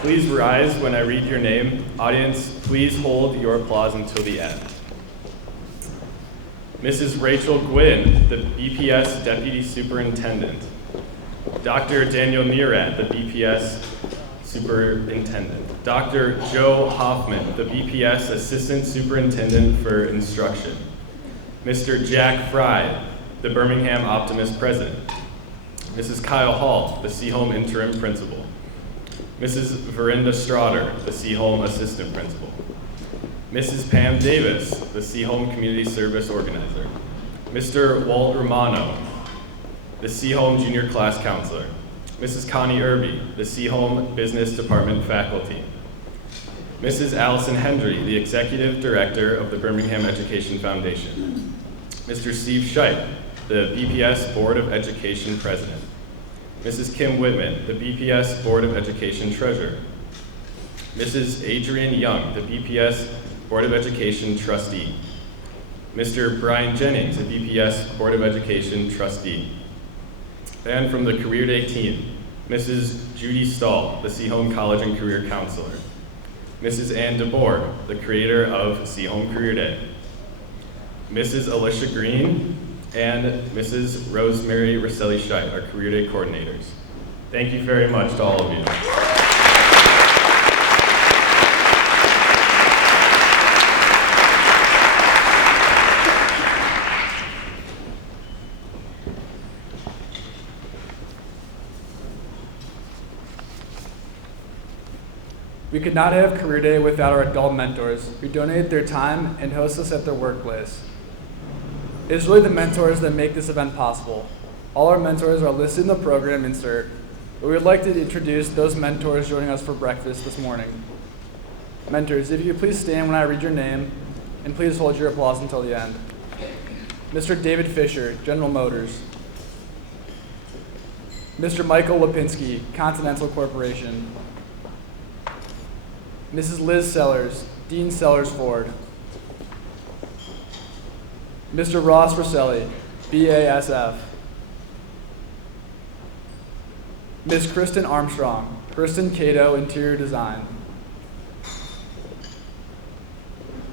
Please rise when I read your name. Audience, please hold your applause until the end. Mrs. Rachel Gwynn, the BPS Deputy Superintendent. Dr. Daniel Nearat, the BPS Superintendent. Dr. Joe Hoffman, the BPS Assistant Superintendent for Instruction. Mr. Jack Fry, the Birmingham Optimist President. Mrs. Kyle Hall, the Seaholm Interim Principal. Mrs. Verinda Straughter, the Seaholm Assistant Principal. Mrs. Pam Davis, the Seaholm Community Service Organizer. Mr. Walt Romano, the Seaholm Junior Class Counselor. Mrs. Connie Irby, the Seaholm Business Department Faculty. Mrs. Allison Hendry, the Executive Director of the Birmingham Education Foundation. Mr. Steve Scheib, the BPS Board of Education President. Mrs. Kim Whitman, the BPS Board of Education Treasurer. Mrs. Adrienne Young, the BPS Board of Education Trustee. Mr. Brian Jennings, the BPS Board of Education Trustee. And from the Career Day team, Mrs. Judy Stahl, the Seaholm College and Career Counselor. Mrs. Ann DeBoer, the creator of Seaholm Career Day. Mrs. Alicia Green, and Mrs. Rosemary Rosselli-Scheidt, our Career Day coordinators. Thank you very much to all of you. We could not have Career Day without our adult mentors who donate their time and host us at their workplace. It is really the mentors that make this event possible. All our mentors are listed in the program insert, but we would like to introduce those mentors joining us for breakfast this morning. Mentors, if you could please stand when I read your name, and please hold your applause until the end. Mr. David Fisher, General Motors. Mr. Michael Lipinski, Continental Corporation. Mrs. Liz Sellers, Dean Sellers Ford. Mr. Ross Rosselli, BASF. Ms. Kristen Armstrong, Kristen Cato Interior Design.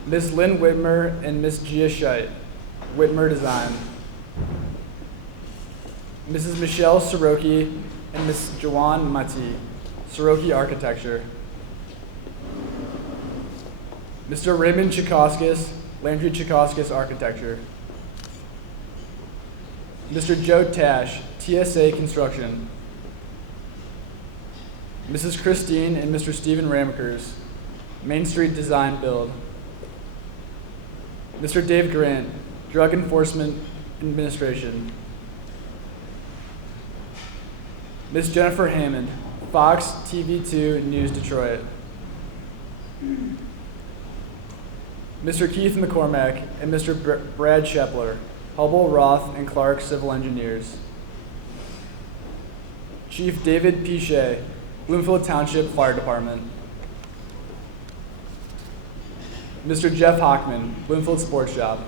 Ms. Lynn Whitmer and Ms. Gia Scheidt, Whitmer Design. Mrs. Michelle Soroki and Ms. Joanne Mati, Soroki Architecture. Mr. Raymond Chikoskis, Landry Chikoskis Architecture. Mr. Joe Tash, TSA Construction. Mrs. Christine and Mr. Stephen Ramekers, Main Street Design Build. Mr. Dave Grant, Drug Enforcement Administration. Ms. Jennifer Hammond, Fox TV2 News Detroit. Mr. Keith McCormack and Mr. Brad Shepler, Hubble, Roth, and Clark Civil Engineers. Chief David Pichet, Bloomfield Township Fire Department. Mr. Jeff Hockman, Bloomfield Sports Shop.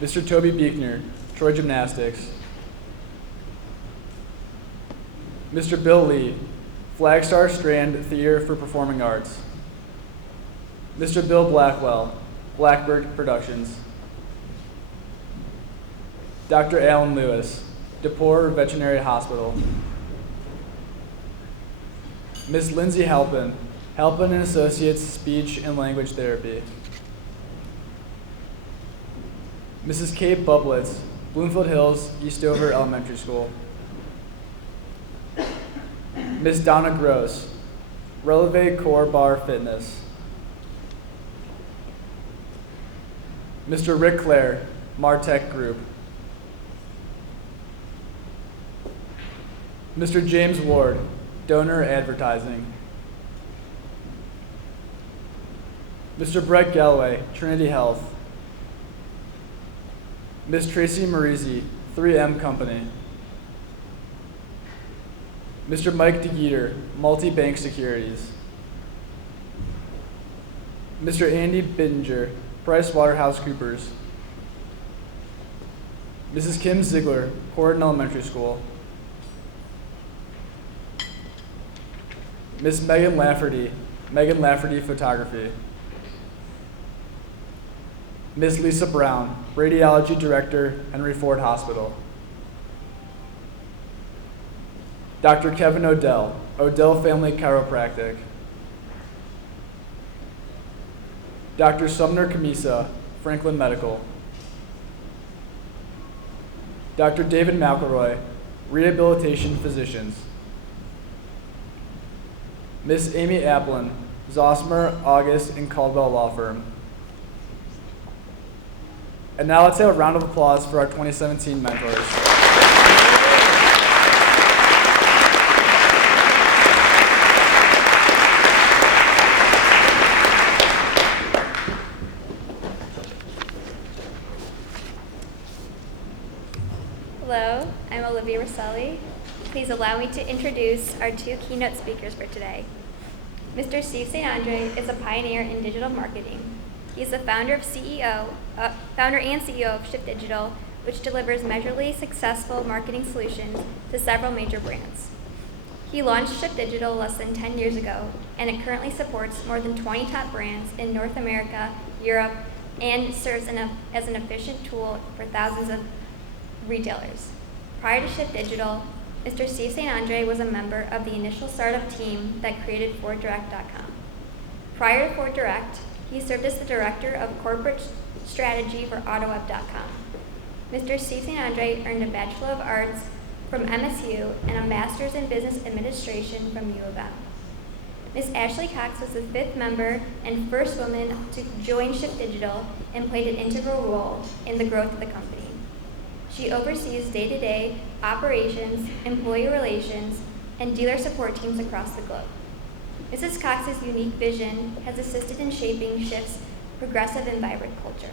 Mr. Toby Buechner, Troy Gymnastics. Mr. Bill Lee, Flagstar Strand Theater for Performing Arts. Mr. Bill Blackwell, Blackbird Productions. Dr. Alan Lewis, DePore Veterinary Hospital. Ms. Lindsay Halpin, Halpin and Associates Speech and Language Therapy. Mrs. Kate Bublitz, Bloomfield Hills, Eastover Elementary School. Ms. Donna Gross, Releve Core Bar Fitness. Mr. Rick Clare, Martech Group. Mr. James Ward, Donor Advertising. Mr. Brett Galloway, Trinity Health. Ms. Tracy Marisi, 3M Company. Mr. Mike DeGeeter, Multi-Bank Securities. Mr. Andy Bittinger, PricewaterhouseCoopers. Mrs. Kim Ziegler, Corridon Elementary School. Miss Megan Lafferty, Megan Lafferty Photography. Miss Lisa Brown, Radiology Director, Henry Ford Hospital. Dr. Kevin Odell, Odell Family Chiropractic. Dr. Sumner Kamisa, Franklin Medical. Dr. David McElroy, Rehabilitation Physicians. Miss Amy Applin, Zosmer, August, and Caldwell Law Firm. And now let's have a round of applause for our 2017 mentors. Hello, I'm Olivia Rosselli. Please allow me to introduce our two keynote speakers for today. Mr. Steve St. Andre is a pioneer in digital marketing. He is the founder and CEO of Shift Digital, which delivers measurably successful marketing solutions to several major brands. He launched Shift Digital less than 10 years ago, and it currently supports more than 20 top brands in North America, Europe, and serves as an efficient tool for thousands of retailers. Prior to Shift Digital, Mr. Steve St. Andre was a member of the initial startup team that created FordDirect.com. Prior to FordDirect, he served as the director of corporate strategy for AutoWeb.com. Mr. Steve St. Andre earned a Bachelor of Arts from MSU and a Master's in Business Administration from U of M. Ms. Ashley Cox was the fifth member and first woman to join Shift Digital and played an integral role in the growth of the company. She oversees day-to-day operations, employee relations, and dealer support teams across the globe. Mrs. Cox's unique vision has assisted in shaping Shift's progressive and vibrant culture.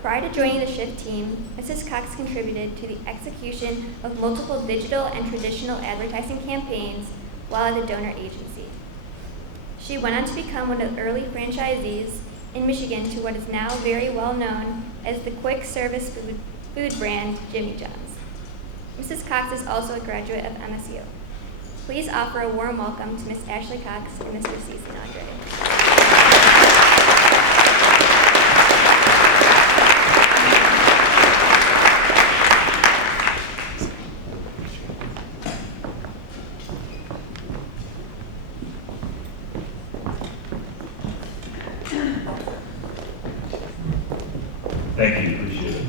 Prior to joining the Shift team, Mrs. Cox contributed to the execution of multiple digital and traditional advertising campaigns while at a donor agency. She went on to become one of the early franchisees in Michigan to what is now very well known as the quick service food brand Jimmy John's. Mrs. Cox is also a graduate of MSU. Please offer a warm welcome to Ms. Ashley Cox and Mr. Steve St. Andre. Thank you, appreciate it.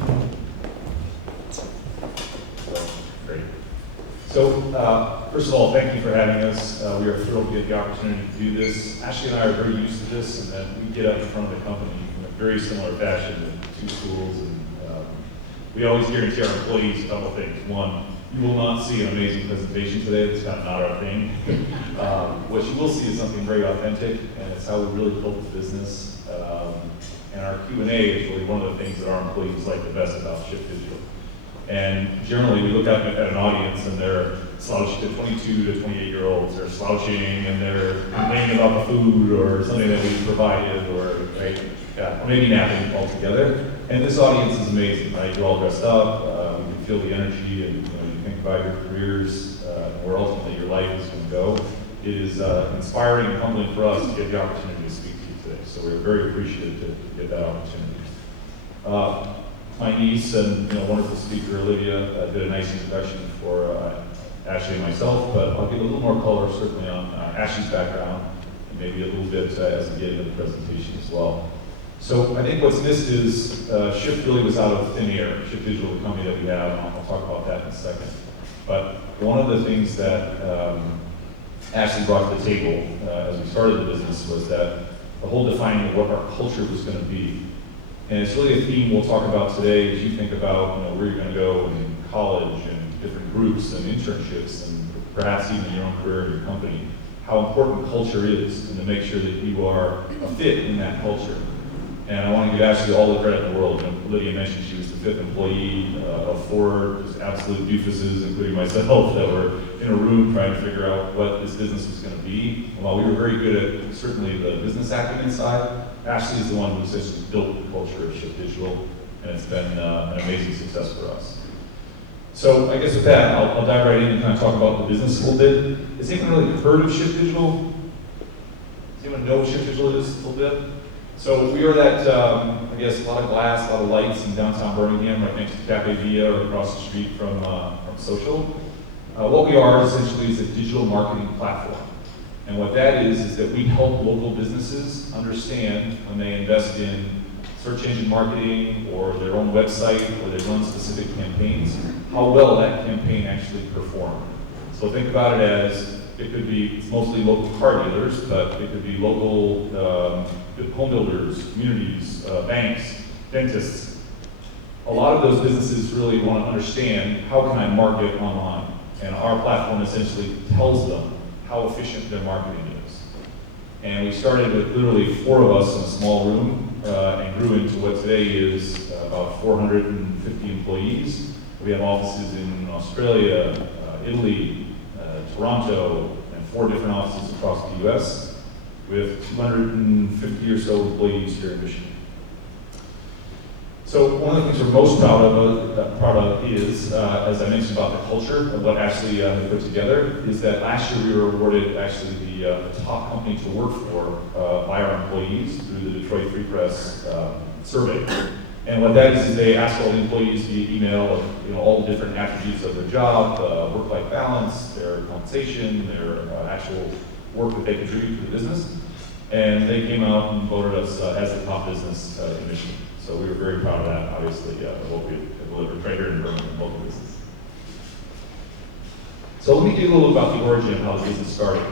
Great. So, first of all, thank you for having us. We are thrilled to get the opportunity to do this. Ashley and I are very used to this, and then we get up in front of the company in a very similar fashion in two schools. And we always guarantee our employees a couple of things. One, you will not see an amazing presentation today. That's kind of not our thing. What you will see is something very authentic, and it's how we really built the business. And our Q&A is really one of the things that our employees like the best about Shift Digital. And generally, we look at an audience and they're slouching, the 22 to 28-year-olds are slouching and they're complaining about the food or something that we provided or, right, or maybe napping altogether. And this audience is amazing, right? You're all dressed up, you can feel the energy, and you think about your careers and where ultimately your life is going to go. It is inspiring and humbling for us to get the opportunity to speak to you today. So we're very appreciative to get that opportunity. My niece and wonderful speaker Olivia did a nice introduction for Ashley and myself, but I'll give a little more color certainly on Ashley's background and maybe a little bit as we get into the presentation as well. So I think what's missed is Shift really was out of thin air. Shift Digital, the company that we have, and I'll talk about that in a second. But one of the things that Ashley brought to the table as we started the business was that the whole defining of what our culture was going to be. And it's really a theme we'll talk about today as you think about where you're going to go in college and different groups and internships and perhaps even in your own career in your company, how important culture is and to make sure that you are a fit in that culture. And I want to give Ashley all the credit in the world. Lydia mentioned she was the fifth employee of Ford, just absolute doofuses, including myself, that were in a room trying to figure out what this business was going to be. And while we were very good at certainly the business acumen side, Ashley is the one who essentially built the culture of Shift Digital, and it's been an amazing success for us. So I guess with that, I'll dive right in and kind of talk about the business a little bit. Has anyone really heard of Shift Digital? Does anyone know what Shift Digital is a little bit? So we are that, I guess, a lot of glass, a lot of lights in downtown Birmingham, right next to Cafe Villa or across the street from Social. What we are essentially is a digital marketing platform. And what that is that we help local businesses understand when they invest in search engine marketing or their own website or they run specific campaigns, how well that campaign actually performed. So think about it as, it could be, it's mostly local car dealers, but it could be local home builders, communities, banks, dentists. A lot of those businesses really want to understand, how can I market online? And our platform essentially tells them how efficient their marketing is. And we started with literally 4 of us in a small room and grew into what today is about 450 employees. We have offices in Australia, Italy, Toronto, and 4 different offices across the US with 250 or so employees here in Michigan. So one of the things we're most proud of is, as I mentioned about the culture of what Ashley put together, is that last year we were awarded actually the top company to work for by our employees through the Detroit Free Press survey. And what that is they ask all the employees via email of, all the different attributes of their job, work-life balance, their compensation, their actual work that they contribute to the business. And they came out and voted us as the top business in Michigan. So we were very proud of that, obviously, what we delivered right here in Birmingham, local business. So let me tell you a little about the origin of how the business started.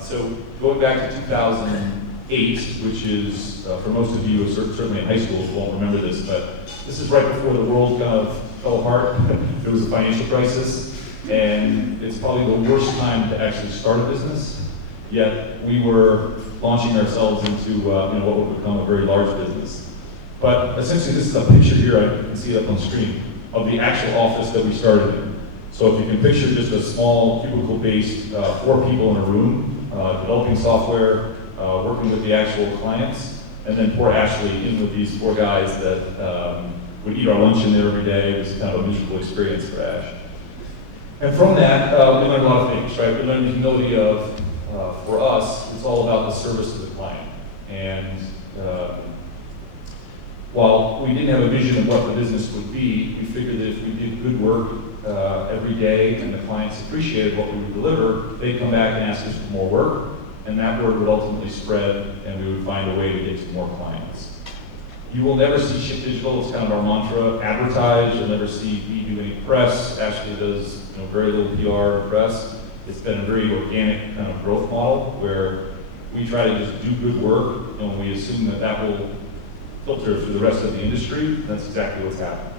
So going back to 2008, which is, for most of you, certainly in high school, won't remember this, but this is right before the world kind of fell apart. There was a financial crisis, and it's probably the worst time to actually start a business, yet we were launching ourselves into what would become a very large business. But essentially, this is a picture here, I can see it up on the screen, of the actual office that we started in. So if you can picture just a small cubicle-based, 4 people in a room, developing software, working with the actual clients, and then poor Ashley in with these 4 guys that would eat our lunch in there every day. It was kind of a musical experience for Ash. And from that, we learned a lot of things, right? We learned the humility of, for us, it's all about the service to the client. And while we didn't have a vision of what the business would be, we figured that if we did good work every day and the clients appreciated what we would deliver, they'd come back and ask us for more work, and that word would ultimately spread, and we would find a way to get to more clients. You will never see Shift Digital, it's kind of our mantra, advertise. You'll never see me do any press. Ashley does very little PR and press. It's been a very organic kind of growth model where we try to just do good work, and we assume that that will filter through the rest of the industry. That's exactly what's happened.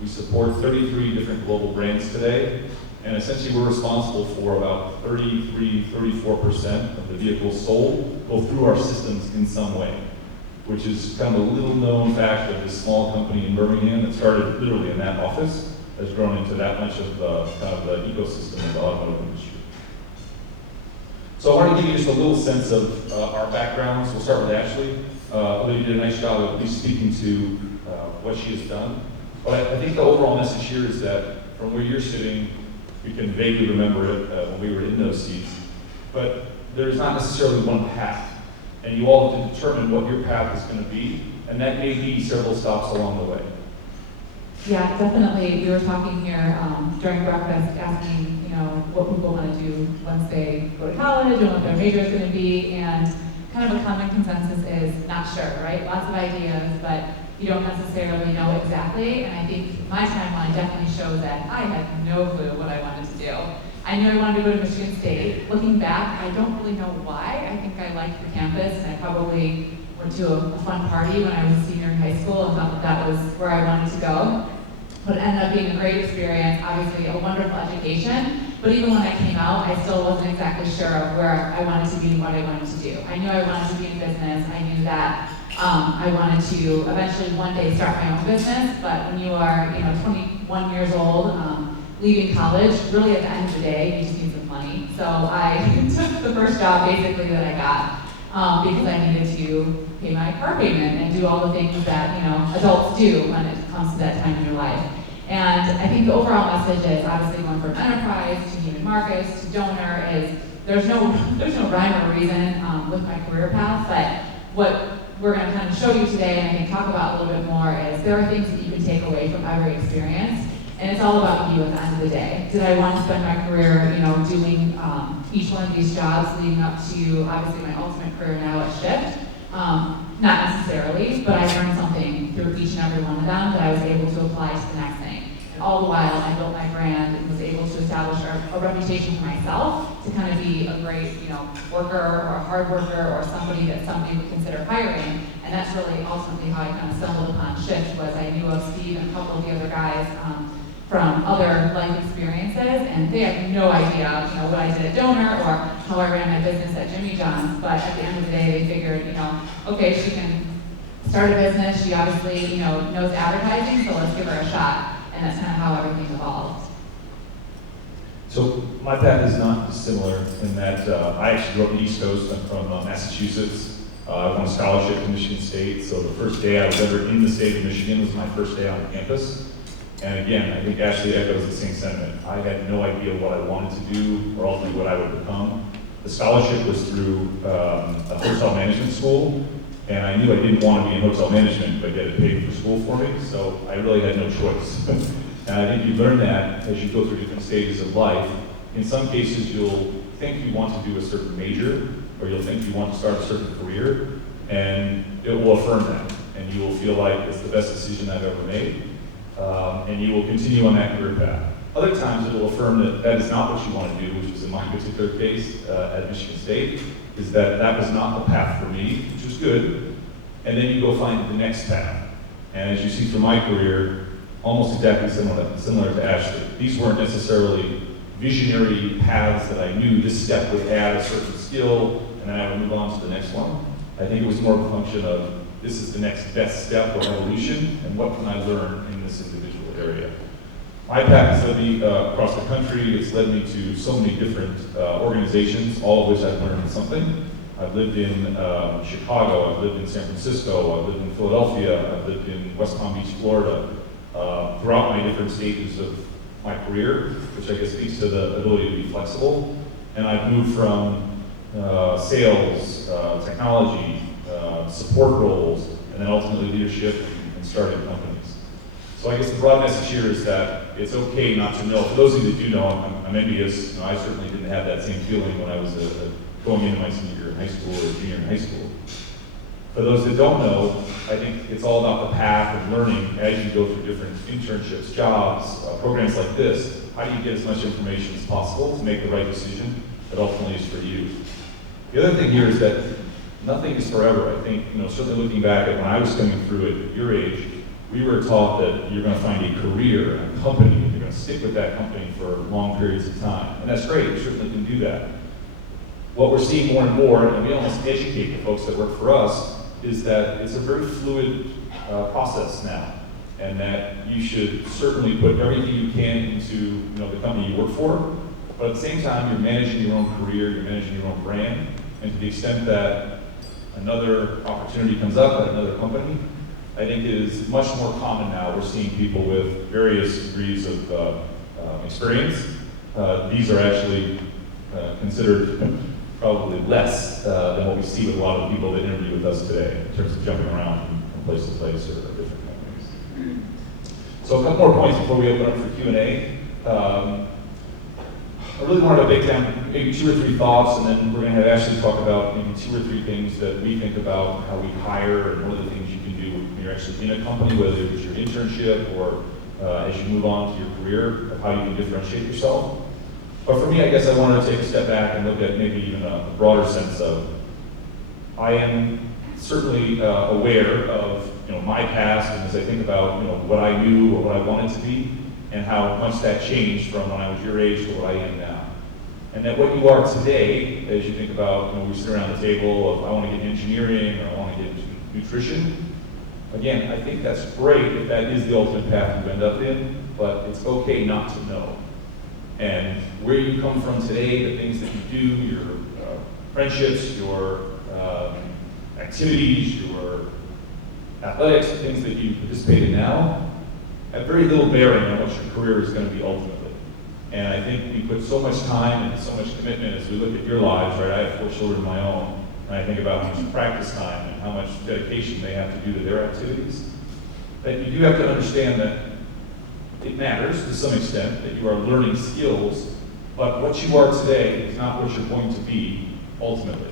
We support 33 different global brands today, and essentially we're responsible for about 34% of the vehicles sold go through our systems in some way, which is kind of a little known fact of this small company in Birmingham that started literally in that office, has grown into that much of kind of the ecosystem of the automotive industry. So I want to give you just a little sense of our backgrounds. We'll start with Ashley. Olivia did a nice job of at least speaking to what she has done. But I think the overall message here is that from where you're sitting, you can vaguely remember it when we were in those seats. But there's not necessarily one path. And you all have to determine what your path is going to be. And that may be several stops along the way. Yeah, definitely. We were talking here during breakfast, asking, what people want to do once they go to college and what their major is going to be, and kind of a common consensus is not sure, right? Lots of ideas, but you don't necessarily know exactly. And I think my timeline definitely shows that I had no clue what I wanted to do. I knew I wanted to go to Michigan State. Looking back, I don't really know why. I think I liked the campus, and I probably went to a fun party when I was a senior in high school and thought that was where I wanted to go. But it ended up being a great experience, obviously a wonderful education. But even when I came out, I still wasn't exactly sure of where I wanted to be and what I wanted to do. I knew I wanted to be in business. I knew that I wanted to eventually one day start my own business. But when you are 21 years old, leaving college, really at the end of the day, you just need some money. So I took the first job basically that I got because I needed to pay my car payment and do all the things that adults do when it comes to that time in your life. And I think the overall message is obviously going from enterprise to human markets to donor is there's no rhyme or reason with my career path, but what we're going to kind of show you today and I think talk about a little bit more is there are things that you can take away from every experience, and it's all about you at the end of the day. Did I want to spend my career, doing each one of these jobs leading up to obviously my ultimate career now at Shift? Not necessarily, but I learned something through each and every one of them that I was able to apply to the next thing. And all the while, I built my brand and was able to establish a reputation for myself to kind of be a great, worker or a hard worker or somebody that somebody would consider hiring. And that's really ultimately how I kind of stumbled upon Shift. Was I knew of Steve and a couple of the other guys from other life experiences, and they had no idea, what I did at Donor or how I ran my business at Jimmy John's. But at the end of the day, they figured, okay, she can start a business. She obviously, knows advertising, so let's give her a shot. And that's kind of how everything evolved. So my path is not dissimilar in that I actually grew up on the East Coast. I'm from Massachusetts. I won a scholarship to Michigan State. So the first day I was ever in the state of Michigan was my first day on campus. And again, I think Ashley echoes the same sentiment. I had no idea what I wanted to do or ultimately what I would become. The scholarship was through a hotel management school, and I knew I didn't want to be in hotel management, but yet it paid for school for me, so I really had no choice. And I think you learn that as you go through different stages of life. In some cases, you'll think you want to do a certain major, or you'll think you want to start a certain career, and it will affirm that. And you will feel like it's the best decision I've ever made. And you will continue on that career path. Other times it will affirm that that is not what you want to do, which was in my particular case at Michigan State, is that that was not the path for me, which was good. And then you go find the next path. And as you see from my career, almost exactly similar to Ashley. These weren't necessarily visionary paths that I knew this step would add a certain skill, and then I would move on to the next one. I think it was more of a function of this is the next best step of evolution, and what can I learn in this individual area. My path has led me across the country. It's led me to so many different organizations, all of which I've learned something. I've lived in Chicago, I've lived in San Francisco, I've lived in Philadelphia, I've lived in West Palm Beach, Florida. Throughout my different stages of my career, which I guess speaks to the ability to be flexible. And I've moved from sales, technology, support roles, and then ultimately leadership and starting companies. So I guess the broad message here is that it's okay not to know. For those of you that do know, I'm envious. I certainly didn't have that same feeling when I was going into my senior year in high school or junior in high school. For those that don't know, I think it's all about the path of learning as you go through different internships, jobs, programs like this. How do you get as much information as possible to make the right decision that ultimately is for you? The other thing here is that nothing is forever. I think, certainly looking back at when I was coming through at your age, we were taught that you're going to find a career, a company, and you're going to stick with that company for long periods of time. And that's great, you certainly can do that. What we're seeing more and more, and we almost educate the folks that work for us, is that it's a very fluid process now. And that you should certainly put everything you can into the company you work for, but at the same time, you're managing your own career, you're managing your own brand, and to the extent that another opportunity comes up at another company, I think it is much more common now. We're seeing people with various degrees of experience. These are actually considered probably less than what we see with a lot of the people that interview with us today in terms of jumping around from place to place or different companies. So a couple more points before we open up for Q&A. I really wanted to break down maybe 2 or 3 thoughts, and then we're going to have Ashley talk about maybe 2 or 3 things that we think about how we hire and what are the things you can do when you're actually in a company, whether it's your internship or as you move on to your career, of how you can differentiate yourself. But for me, I guess I wanted to take a step back and look at maybe even a broader sense of, I am certainly aware of my past, and as I think about what I knew or what I wanted to be, and how much that changed from when I was your age to what I am now. And that what you are today, as you think about, we sit around the table of I want to get engineering or I want to get into nutrition, again, I think that's great if that is the ultimate path you end up in, but it's okay not to know. And where you come from today, the things that you do, your friendships, your activities, your athletics, the things that you participate in now, have very little bearing on what your career is going to be ultimately. And I think we put so much time and so much commitment as we look at your lives, right? I have 4 children of my own, and I think about how much practice time and how much dedication they have to do to their activities. That you do have to understand that it matters to some extent that you are learning skills, but what you are today is not what you're going to be ultimately.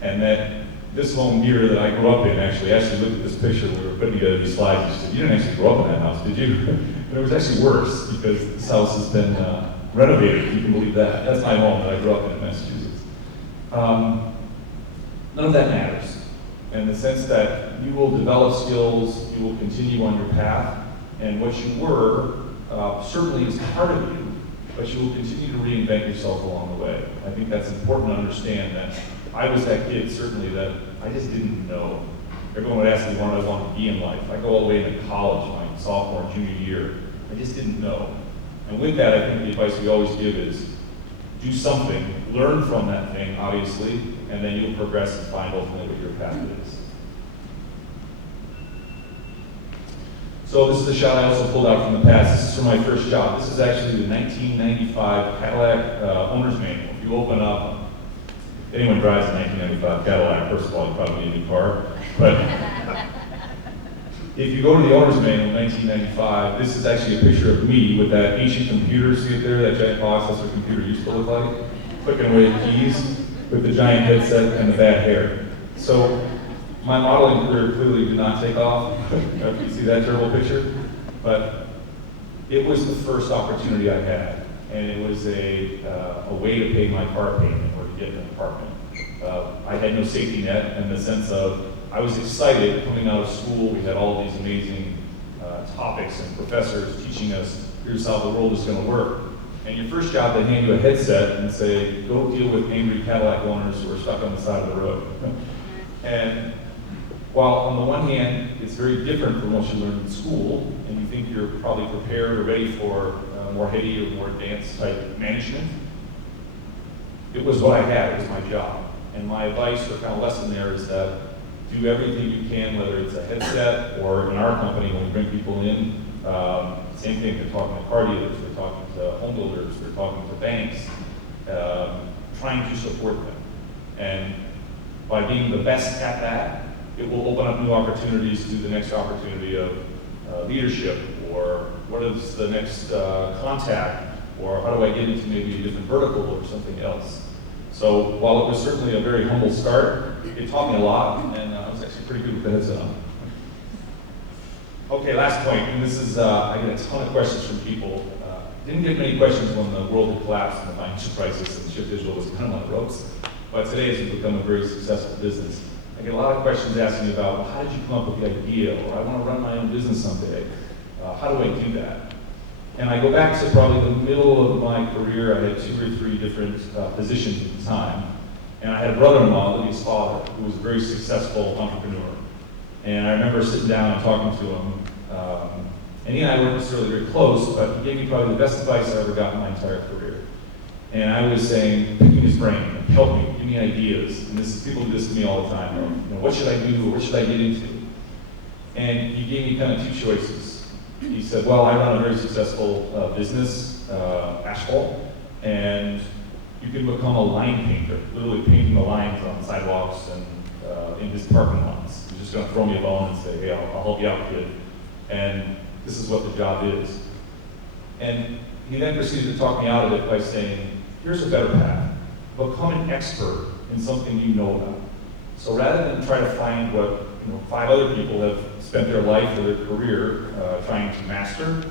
And that this home here that I grew up in, actually looked at this picture when we were putting together these slides, and said, you didn't actually grow up in that house, did you? And it was actually worse, because this house has been renovated, if you can believe that. That's my home that I grew up in Massachusetts. None of that matters, in the sense that you will develop skills, you will continue on your path, and what you were certainly is part of you, but you will continue to reinvent yourself along the way. I think that's important to understand that I was that kid, certainly, that I just didn't know. Everyone would ask me what I wanted to be in life. I go all the way into college, my sophomore and junior year. I just didn't know. And with that, I think the advice we always give is do something, learn from that thing, obviously, and then you'll progress and find ultimately what your path is. So this is a shot I also pulled out from the past. This is from my first job. This is actually the 1995 Cadillac owner's manual. If you open up, if anyone drives a 1995 Cadillac, first of all, you probably need a new car. But if you go to the owner's manual, 1995, this is actually a picture of me with that ancient computer. See it there, that giant box? That's what a computer used to look like. Clicking away at keys with the giant headset and the bad hair. So my modeling career clearly did not take off. You see that terrible picture? But it was the first opportunity I had. And it was a way to pay my car payment or to get an apartment. I had no safety net in the sense of I was excited coming out of school. We had all these amazing topics and professors teaching us, here's how the world is going to work. And your first job, they hand you a headset and say, go deal with angry Cadillac owners who are stuck on the side of the road. And while on the one hand, it's very different from what you learn in school, and you think you're probably prepared or ready for more heady or more advanced type management, it was what I had, it was my job. And my advice or kind of lesson there is that do everything you can, whether it's a headset or in our company when we bring people in, same thing, they're talking to car dealers, they're talking to home builders, they're talking to banks, trying to support them. And by being the best at that, it will open up new opportunities to the next opportunity of leadership, or what is the next contact, or how do I get into maybe a different vertical or something else. So while it was certainly a very humble start, it taught me a lot, and I was actually pretty good with the headset on. Okay, last point, and this is, I get a ton of questions from people. Didn't get many questions when the world had collapsed and the financial crisis and Shift Digital was kind of on the ropes, but today it's become a very successful business. I get a lot of questions asking me about, well, how did you come up with the idea, or I want to run my own business someday. How do I do that? And I go back to probably the middle of my career. I had 2 or 3 different positions at the time. And I had a brother-in-law, Libby's father, who was a very successful entrepreneur. And I remember sitting down and talking to him. And he and I weren't necessarily very close, but he gave me probably the best advice I ever got in my entire career. And I was saying, picking his brain, help me, give me ideas. And people do this to me all the time. What should I do? What should I get into? And he gave me kind of 2 choices. He said, well, I run a very successful business, asphalt, and you can become a line painter, literally painting the lines on sidewalks and in his parking lots. He's just going to throw me a bone and say, hey, I'll help you out, kid. And this is what the job is. And he then proceeded to talk me out of it by saying, here's a better path. Become an expert in something you know about. So rather than try to find what 5 other people have spent their life or their career trying to master,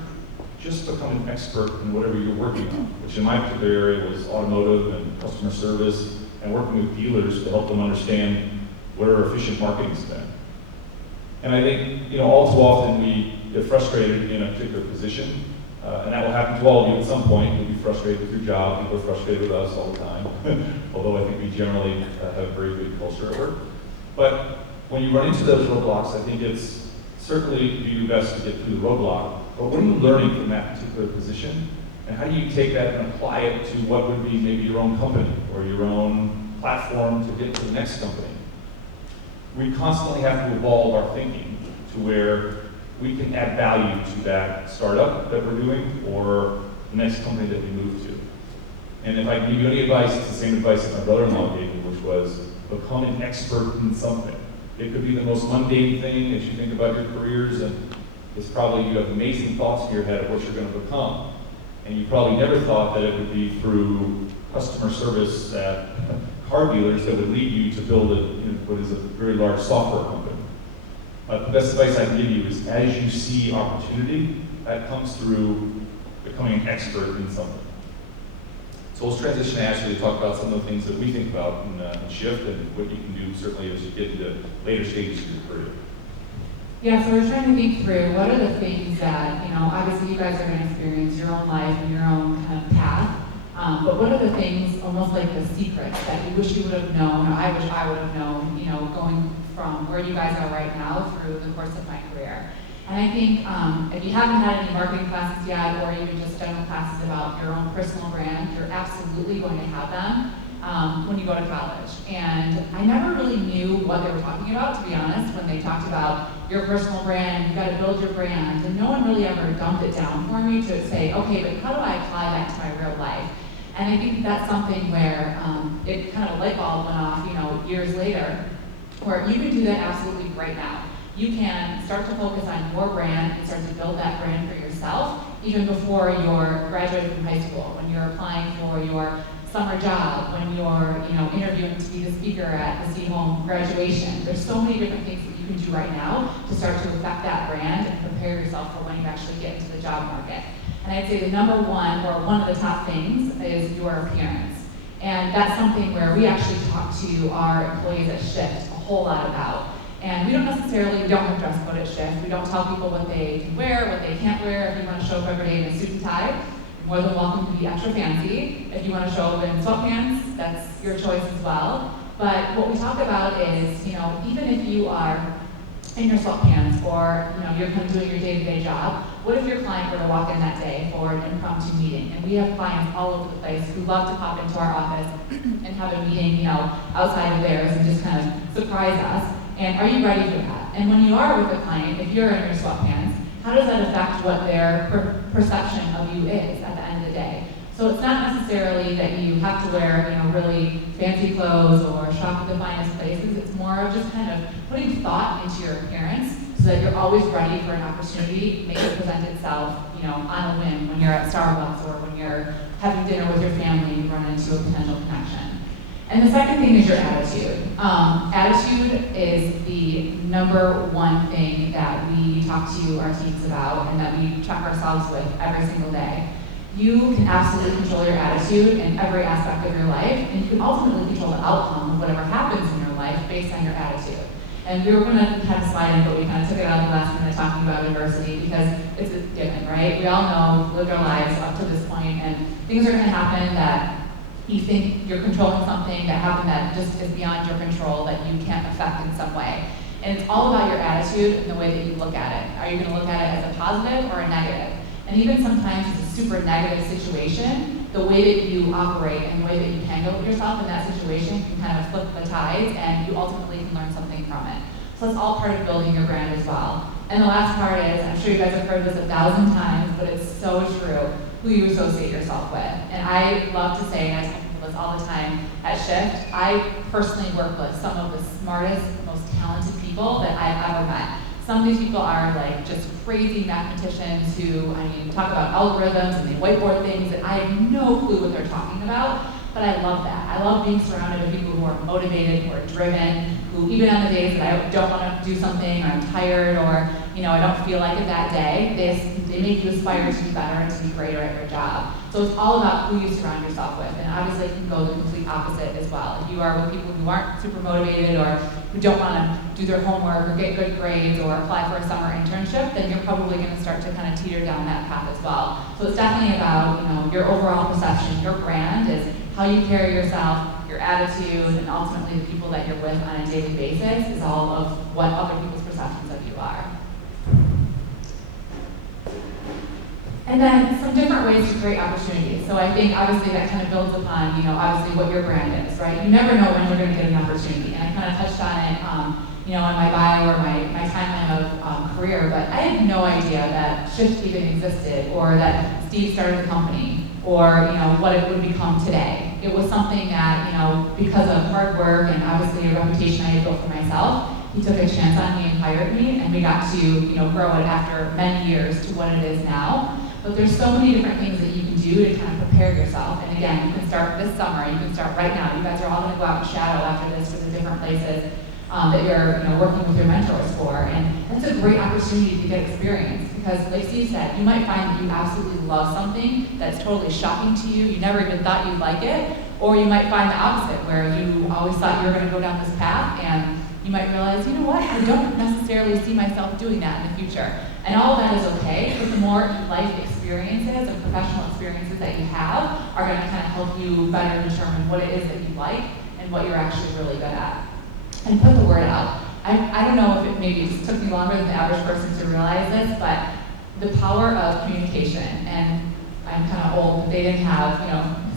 just become an expert in whatever you're working on, which in my particular area was automotive and customer service, and working with dealers to help them understand what are efficient marketing spend. And I think all too often we get frustrated in a particular position, and that will happen to all of you at some point. You'll be frustrated with your job. People are frustrated with us all the time, although I think we generally have a very good culture at work. But when you run into those roadblocks, I think it's certainly do your best to get through the roadblock. But what are you learning from that particular position? And how do you take that and apply it to what would be maybe your own company or your own platform to get to the next company? We constantly have to evolve our thinking to where we can add value to that startup that we're doing or the next company that we move to. And if I can give you any advice, it's the same advice that my brother-in-law gave me, which was become an expert in something. It could be the most mundane thing as you think about your careers, and it's probably you have amazing thoughts in your head of what you're going to become. And you probably never thought that it would be through customer service at car dealers that would lead you to build what is a very large software company. The best advice I can give you is as you see opportunity, that comes through becoming an expert in something. So let's transition to Ashley to talk about some of the things that we think about in Shift and what you can do certainly as you get into later stages of your career. Yeah, so we're trying to think through what are the things that, obviously you guys are going to experience your own life and your own kind of path, but what are the things, almost like the secrets that you wish you would have known, or I wish I would have known, going from where you guys are right now through the course of my career. And I think if you haven't had any marketing classes yet, or even just general classes about your own personal brand, you're absolutely going to have them when you go to college. And I never really knew what they were talking about, to be honest, when they talked about your personal brand, you got to build your brand, and no one really ever dumped it down for me to say, okay, but how do I apply that to my real life? And I think that's something where it kind of a light bulb went off, years later, where you can do that absolutely right now. You can start to focus on your brand and start to build that brand for yourself even before you're graduating from high school, when you're applying for your summer job, when you're interviewing to be the speaker at the Seaholm graduation. There's so many different things that you can do right now to start to affect that brand and prepare yourself for when you actually get into the job market. And I'd say the number one, or one of the top things, is your appearance. And that's something where we actually talk to our employees at Shift a whole lot about. And we don't have dress code at Shift. We don't tell people what they can wear, what they can't wear. If you want to show up every day in a suit and tie, you're more than welcome to be extra fancy. If you want to show up in sweatpants, that's your choice as well. But what we talk about is, even if you are in your sweatpants or you're kind of doing your day-to-day job, what if your client were to walk in that day for an impromptu meeting? And we have clients all over the place who love to pop into our office and have a meeting, outside of theirs and just kind of surprise us. And are you ready for that? And when you are with a client, if you're in your sweatpants, how does that affect what their perception of you is at the end of the day? So it's not necessarily that you have to wear, really fancy clothes or shop at the finest places. It's more of just kind of putting thought into your appearance so that you're always ready for an opportunity, make it present itself, on a whim when you're at Starbucks or when you're having dinner with your family and you run into a potential connection. And the second thing is your attitude. Attitude is the number one thing that we talk to our teams about and that we check ourselves with every single day. You can absolutely control your attitude in every aspect of your life, and you can ultimately control the outcome of whatever happens in your life based on your attitude. And we were going to have a slide in, but we kind of took it out of the last minute talking about adversity because it's a given, right? We all know, we've lived our lives up to this point, and things are going to happen that you think you're controlling something that happened that just is beyond your control that you can't affect in some way. And it's all about your attitude and the way that you look at it. Are you going to look at it as a positive or a negative? And even sometimes it's a super negative situation, the way that you operate and the way that you handle yourself in that situation can kind of flip the tides and you ultimately can learn something from it. So that's all part of building your brand as well. And the last part is, I'm sure you guys have heard this 1,000 times, but it's so true, who you associate yourself with. And I love to say, and I tell people this all the time at Shift, I personally work with some of the smartest, most talented people that I've ever met. Some of these people are like just crazy mathematicians who, talk about algorithms and they whiteboard things and I have no clue what they're talking about, but I love that. I love being surrounded by people who are motivated, who are driven, who even on the days that I don't want to do something or I'm tired or, I don't feel like it that day, they make you aspire to be better and to be greater at your job. So it's all about who you surround yourself with, and obviously it can go the complete opposite as well. If you are with people who aren't super motivated or who don't want to do their homework or get good grades or apply for a summer internship, then you're probably going to start to kind of teeter down that path as well. So it's definitely about, your overall perception, your brand is how you carry yourself, your attitude, and ultimately the people that you're with on a daily basis is all of what other people's perceptions of you are. And then some different ways to create opportunities. So I think obviously that kind of builds upon, obviously what your brand is, right? You never know when you're going to get an opportunity. And I kind of touched on it in my bio or my timeline of career, but I had no idea that Shift even existed, or that Steve started the company, or what it would become today. It was something that, because of hard work and obviously a reputation I had built for myself, he took a chance on me and hired me, and we got to grow it after many years to what it is now. But there's so many different things that you can do to kind of prepare yourself. And again, you can start this summer, you can start right now. You guys are all going to go out and shadow after this to the different places that you're working with your mentors for. And that's a great opportunity to get experience, because like Steve said, you might find that you absolutely love something that's totally shocking to you. You never even thought you'd like it. Or you might find the opposite, where you always thought you were going to go down this path, and you might realize, I don't necessarily see myself doing that in the future. And all of that is okay, but the more life experiences and professional experiences that you have are going to kind of help you better determine what it is that you like and what you're actually really good at. And put the word out. I don't know if it maybe just took me longer than the average person to realize this, but the power of communication. And I'm kind of old, but they didn't have,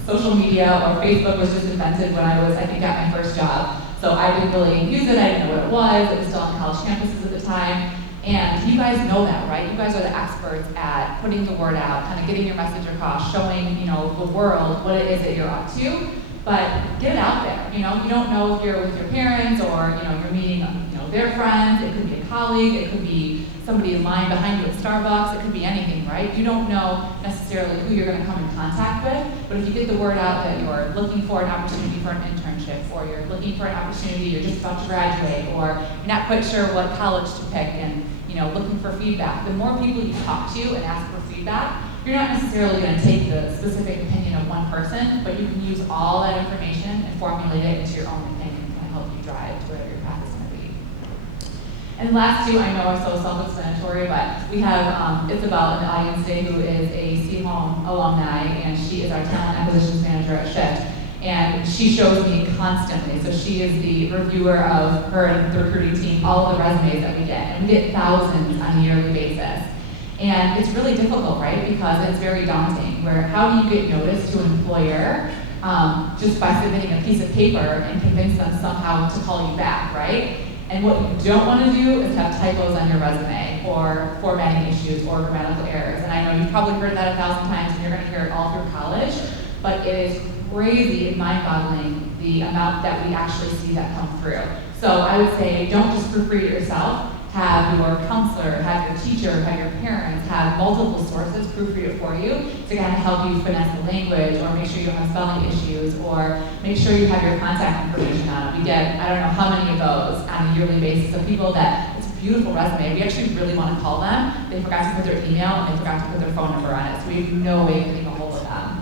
social media, or Facebook was just invented when I think, at my first job. So I didn't really use it, I didn't know what it was. It was still on college campuses at the time. And you guys know that, right? You guys are the experts at putting the word out, kind of getting your message across, showing, the world what it is that you're up to. But get it out there. You don't know if you're with your parents, or you're meeting their friends. It could be a colleague, it could be somebody in line behind you at Starbucks, it could be anything, right? You don't know necessarily who you're going to come in contact with, but if you get the word out that you're looking for an opportunity for an internship, or you're looking for an opportunity, you're just about to graduate, or you're not quite sure what college to pick, and looking for feedback, the more people you talk to and ask for feedback, you're not necessarily going to take the specific opinion of one person, but you can use all that information and formulate it into your own opinion and kind of help you drive to whatever your path is going to be. And last two, I know are so self-explanatory, but we have Isabel in the audience today, who is a Seaholm alumni, and she is our talent acquisitions manager at Shift. And she shows me constantly, so she is the reviewer of her and the recruiting team, all of the resumes that we get. And we get thousands on a yearly basis. And it's really difficult, right? Because it's very daunting, where how do you get noticed to an employer just by submitting a piece of paper and convince them somehow to call you back, right? And what you don't want to do is have typos on your resume, or formatting issues, or grammatical errors. And I know you've probably heard that 1,000 times, and you're going to hear it all through college, but it is crazy and mind-boggling the amount that we actually see that come through. So I would say, don't just proofread it yourself. Have your counselor, have your teacher, have your parents, have multiple sources proofread it for you to kind of help you finesse the language, or make sure you don't have spelling issues, or make sure you have your contact information on it. We get, I don't know how many of those on a yearly basis of people that, it's a beautiful resume, we actually really want to call them, they forgot to put their email, and they forgot to put their phone number on it, so we have no way of getting a hold of them.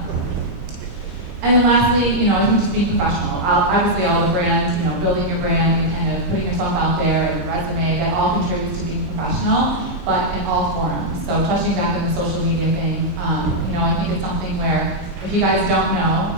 And then lastly, I think just being professional. Obviously, all the brands, building your brand and kind of putting yourself out there, and your resume, that all contributes to being professional, but in all forms. So touching back on the social media thing, I think it's something where, if you guys don't know,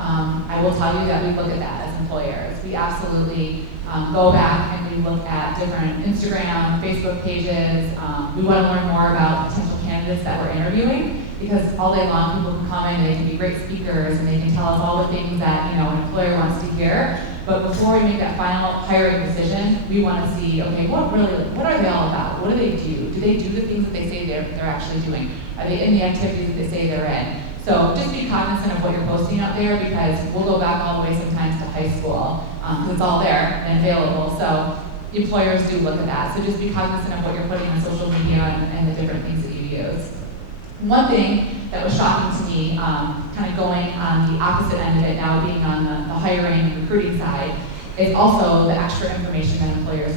I will tell you that we look at that as employers. We absolutely go back and we look at different Instagram, Facebook pages. We want to learn more about potential candidates that we're interviewing, because all day long people can come in, they can be great speakers, and they can tell us all the things that an employer wants to hear. But before we make that final hiring decision, we want to see, okay, what are they all about? What do they do? Do they do the things that they say they're actually doing? Are they in the activities that they say they're in? So just be cognizant of what you're posting out there, because we'll go back all the way sometimes to high school, because it's all there and available. So employers do look at that. So just be cognizant of what you're putting on social media and the different things that you use. One thing that was shocking to me, kind of going on the opposite end of it now, being on the hiring and recruiting side, is also the extra information that employers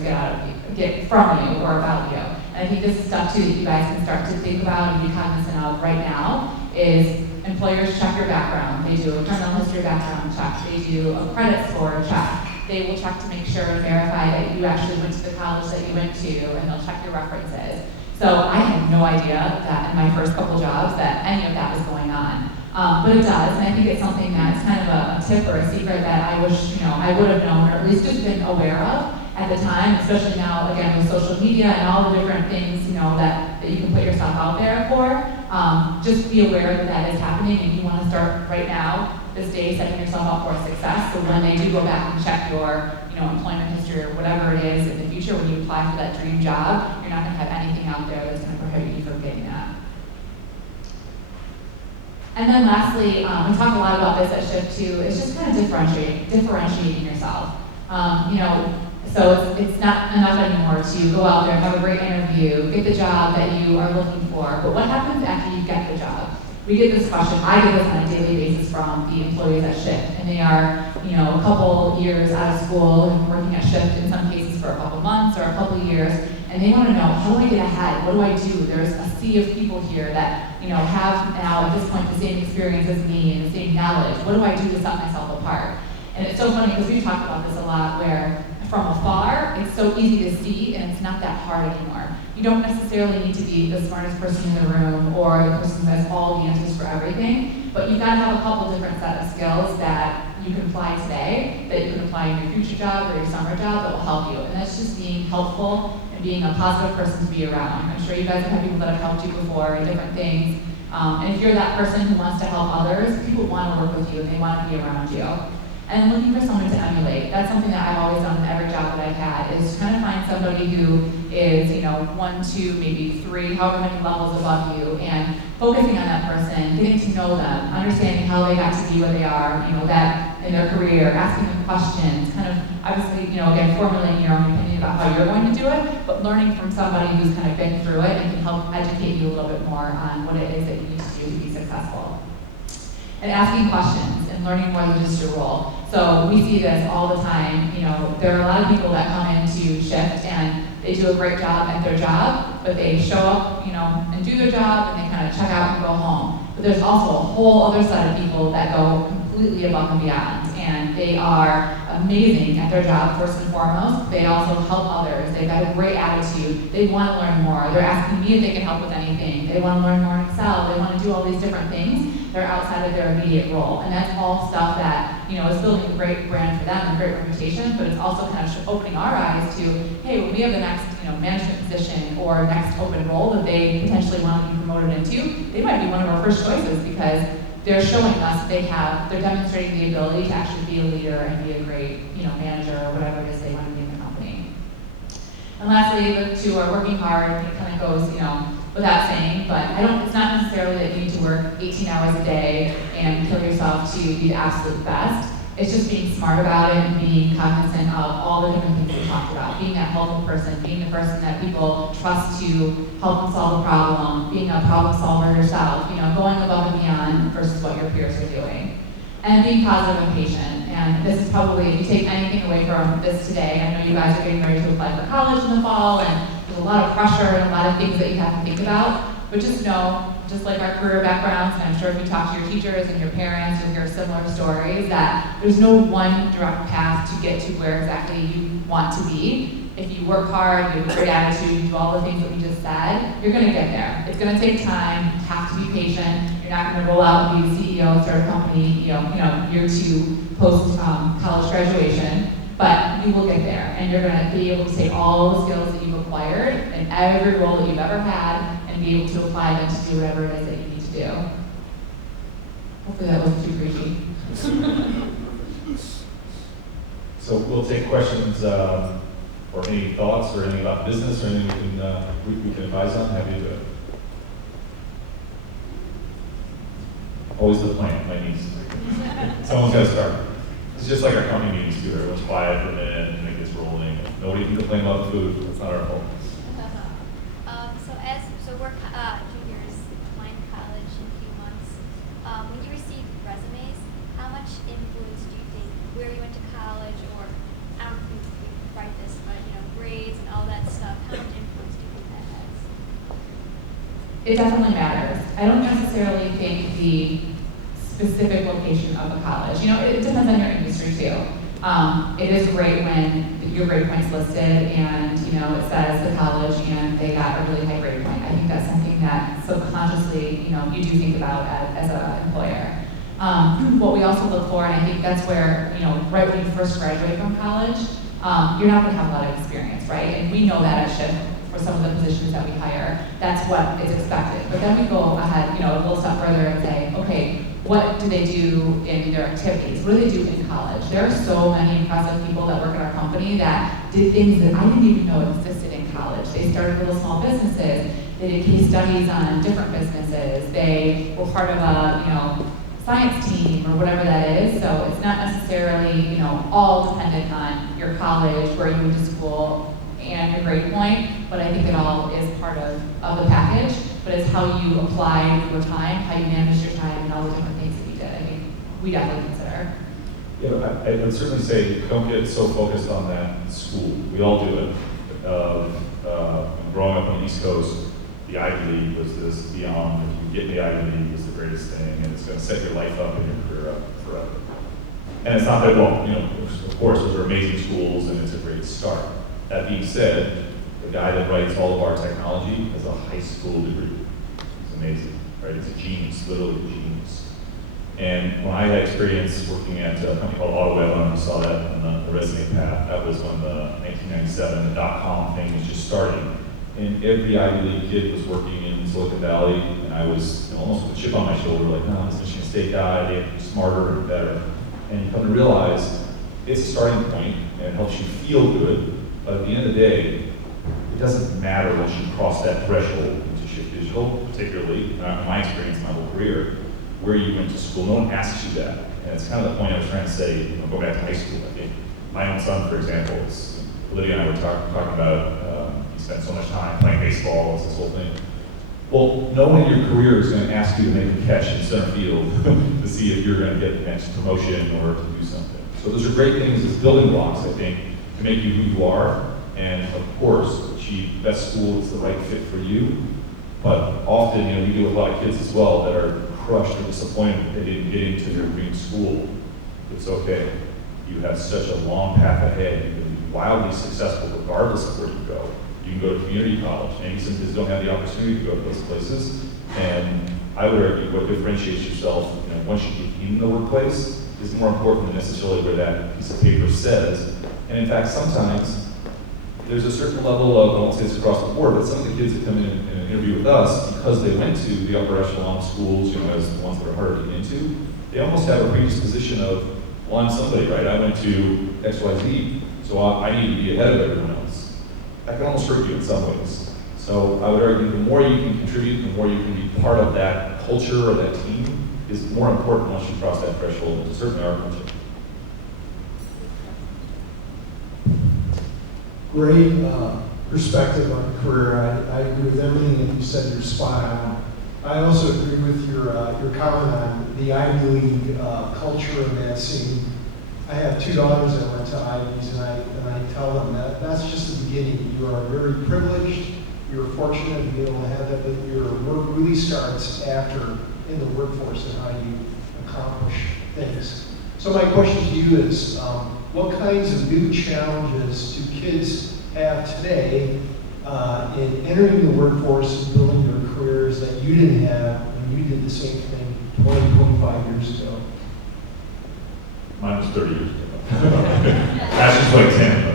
get from you or about you. And I think this is stuff too that you guys can start to think about and be cognizant of right now. Is employers check your background. They do a criminal history background check. They do a credit score check. They will check to make sure and verify that you actually went to the college that you went to, and they'll check your references. So I had no idea that in my first couple jobs that any of that was going on. But it does, and I think it's something that's kind of a tip or a secret that I wish I would have known, or at least just been aware of at the time, especially now, again, with social media and all the different things, that you can put yourself out there for. Just be aware that that is happening, and you want to start right now, this day, setting yourself up for success. So when they do go back and check your employment history or whatever it is in the future when you apply for that dream job, you're not going to have anything out there that's going to prohibit you from getting that. And then lastly, we talk a lot about this at Shift too, it's just kind of differentiating yourself. So it's not enough anymore to go out there, have a great interview, get the job that you are looking for, but what happens after you get the job? We get this question, I get this on a daily basis from the employees at Shift, and they are, a couple years out of school and working at Shift in some cases for a couple months or a couple years, and they want to know, how do I get ahead? What do I do? There's a sea of people here that, have now at this point the same experience as me and the same knowledge. What do I do to set myself apart? And it's so funny because we've talked about this a lot where from afar, it's so easy to see and it's not that hard anymore. You don't necessarily need to be the smartest person in the room or the person who has all the answers for everything, but you've got to have a couple different set of skills that you can apply today, that you can apply in your future job or your summer job that will help you. And that's just being helpful and being a positive person to be around. I'm sure you guys have had people that have helped you before in different things. And if you're that person who wants to help others, people want to work with you and they want to be around you. And looking for someone to emulate. That's something that I've always done in every job that I've had, is trying to find somebody who is, 1, 2, maybe 3, however many levels above you, and focusing on that person, getting to know them, understanding how they got to be where they are, that in their career, asking them questions, kind of obviously, again, formulating your own opinion about how you're going to do it, but learning from somebody who's kind of been through it and can help educate you a little bit more on what it is that you need to do to be successful. And asking questions and learning more than just your role. So we see this all the time. There are a lot of people that come into Shift and they do a great job at their job, but they show up, and do their job and they kind of check out and go home. But there's also a whole other set of people that go completely above and beyond, and they are amazing at their job first and foremost. They also help others. They've got a great attitude. They want to learn more. They're asking me if they can help with anything. They want to learn more in Excel. They want to do all these different things. They're outside of their immediate role, and that's all stuff that is building a great brand for them and a great reputation. But it's also kind of opening our eyes to, hey, when we have the next management position or next open role that they potentially want to be promoted into, they might be one of our first choices because they're showing us they're demonstrating the ability to actually be a leader and be a great manager or whatever it is they want to be in the company. And lastly, the two are working hard. It kind of goes without saying, but it's not necessarily that you need to work 18 hours a day and kill yourself to be the absolute best. It's just being smart about it and being cognizant of all the different things we talked about. Being that helpful person, being the person that people trust to help them solve a problem, being a problem solver yourself, going above and beyond versus what your peers are doing. And being positive and patient. And this is probably, if you take anything away from this today, I know you guys are getting ready to apply for college in the fall, and there's a lot of pressure and a lot of things that you have to think about. But just know, just like our career backgrounds, and I'm sure if you talk to your teachers and your parents, you'll hear similar stories, that there's no one direct path to get to where exactly you want to be. If you work hard, you have a great attitude, you do all the things that we just said, you're going to get there. It's going to take time. You have to be patient. You're not going to roll out and be the CEO, start a company, year 2 post college graduation. But you will get there, and you're going to be able to take all the skills that you've acquired in every role that you've ever had and be able to apply them to do whatever it is that you need to do. Hopefully that wasn't too preachy. So we'll take questions or any thoughts or anything about business or anything we can advise on. Happy to do it. Always the plan, my niece. Someone's got to start. It's just like our company meetings too. Everyone's quiet for a minute and it gets rolling. Nobody can complain about the food. It's not our fault. So we're juniors applying to college in a few months. When you receive resumes, how much influence do you think where you went to college, or I don't think you write this, but grades and all that stuff? How much influence do you think that has? It definitely matters. I don't necessarily think the specific location of the college. It depends on your industry too. It is great when your grade point's listed and it says the college and they got a really high grade point. I think that's something that subconsciously you do think about as an employer. What we also look for, and I think that's where right when you first graduate from college, you're not going to have a lot of experience, right? And we know that at Shift for some of the positions that we hire. That's what is expected. But then we go ahead, a little step further and say, okay, what do they do in their activities? What do they do in college? There are so many impressive people that work at our company that did things that I didn't even know existed in college. They started little small businesses. They did case studies on different businesses. They were part of a, science team or whatever that is. So it's not necessarily, all dependent on your college, where you went to school, and your grade point, but I think it all is part of the package. But it's how you apply your time, how you manage your time, and all the different things that we did. I think we definitely consider. Yeah, I would certainly say don't get so focused on that in school. We all do it. Growing up on the East Coast, the Ivy League was this beyond. If you get in the Ivy League, was the greatest thing, and it's going to set your life up and your career up forever. And it's not that, of course, those are amazing schools, and it's a great start. That being said, the guy that writes all of our technology has a high school degree. It's amazing, right? It's a genius, literally a genius. And when I had experience working at a company called AutoWeb, I don't know if you saw that on the resume path, that was when the 1997, the .com thing was just starting. And every Ivy League kid was working in Silicon Valley, and I was almost with a chip on my shoulder, like, no, this Michigan State guy, they have to be smarter and better. And you come to realize it's a starting point, and it helps you feel good, but at the end of the day, it doesn't matter once you cross that threshold into Shift Digital, particularly, in my experience, my whole career, where you went to school. No one asks you that. And it's kind of the point I was trying to say, go back to high school. I think my own son, for example, Olivia and I were talking about, he spent so much time playing baseball, it's this whole thing. Well, no one in your career is going to ask you to make a catch in center field to see if you're going to get the next promotion or to do something. So those are great things as building blocks, I think, to make you who you are, and of course, achieve the best school that's the right fit for you. But often, we deal with a lot of kids as well that are crushed or disappointed that they didn't get into their dream school. It's okay. You have such a long path ahead. You can be wildly successful regardless of where you go. You can go to community college. Maybe some kids don't have the opportunity to go to those places. And I would argue what differentiates yourself, once you get in the workplace, is more important than necessarily where that piece of paper says. And in fact, sometimes there's a certain level of, I won't say it's across the board, but some of the kids that come in and interview with us, because they went to the upper echelon schools, as the ones that are harder to get into, they almost have a predisposition of, well, I'm somebody, right? I went to XYZ, so I need to be ahead of everyone else. That can almost hurt you in some ways. So I would argue the more you can contribute, the more you can be part of that culture or that team is more important once you cross that threshold, and certainly our culture. Great perspective on career. I agree with everything that you said. You're spot on. I also agree with your comment on the Ivy League culture in that scene. I have two daughters that went to Ivies, and I tell them that that's just the beginning. You are very privileged. You're fortunate to be able to have that, but your work really starts after in the workforce and how you accomplish things. So my question to you is, what kinds of new challenges do kids have today in entering the workforce and building their careers that you didn't have when you did the same thing 20, 25 years ago? Mine was 30 years ago. That's just like 10.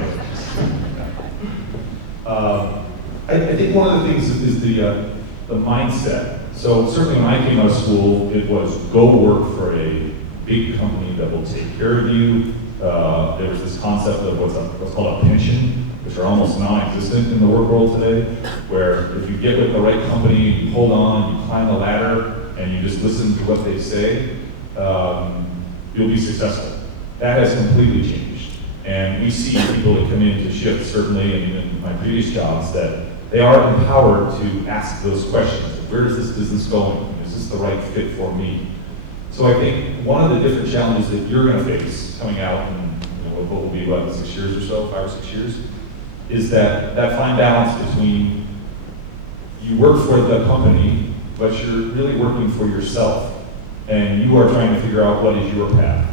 I think one of the things is the mindset. So certainly when I came out of school, it was go work for a big company that will take care of you. There was this concept of what's called a pension, which are almost non-existent in the work world today, where if you get with the right company, you hold on, you climb the ladder, and you just listen to what they say, you'll be successful. That has completely changed. And we see people that come in to Shift, certainly, and even in my previous jobs, that they are empowered to ask those questions. Where is this business going? Is this the right fit for me? So I think one of the different challenges that you're going to face coming out in what will be, 6 years or so, 5 or 6 years, is that fine balance between you work for the company, but you're really working for yourself. And you are trying to figure out what is your path.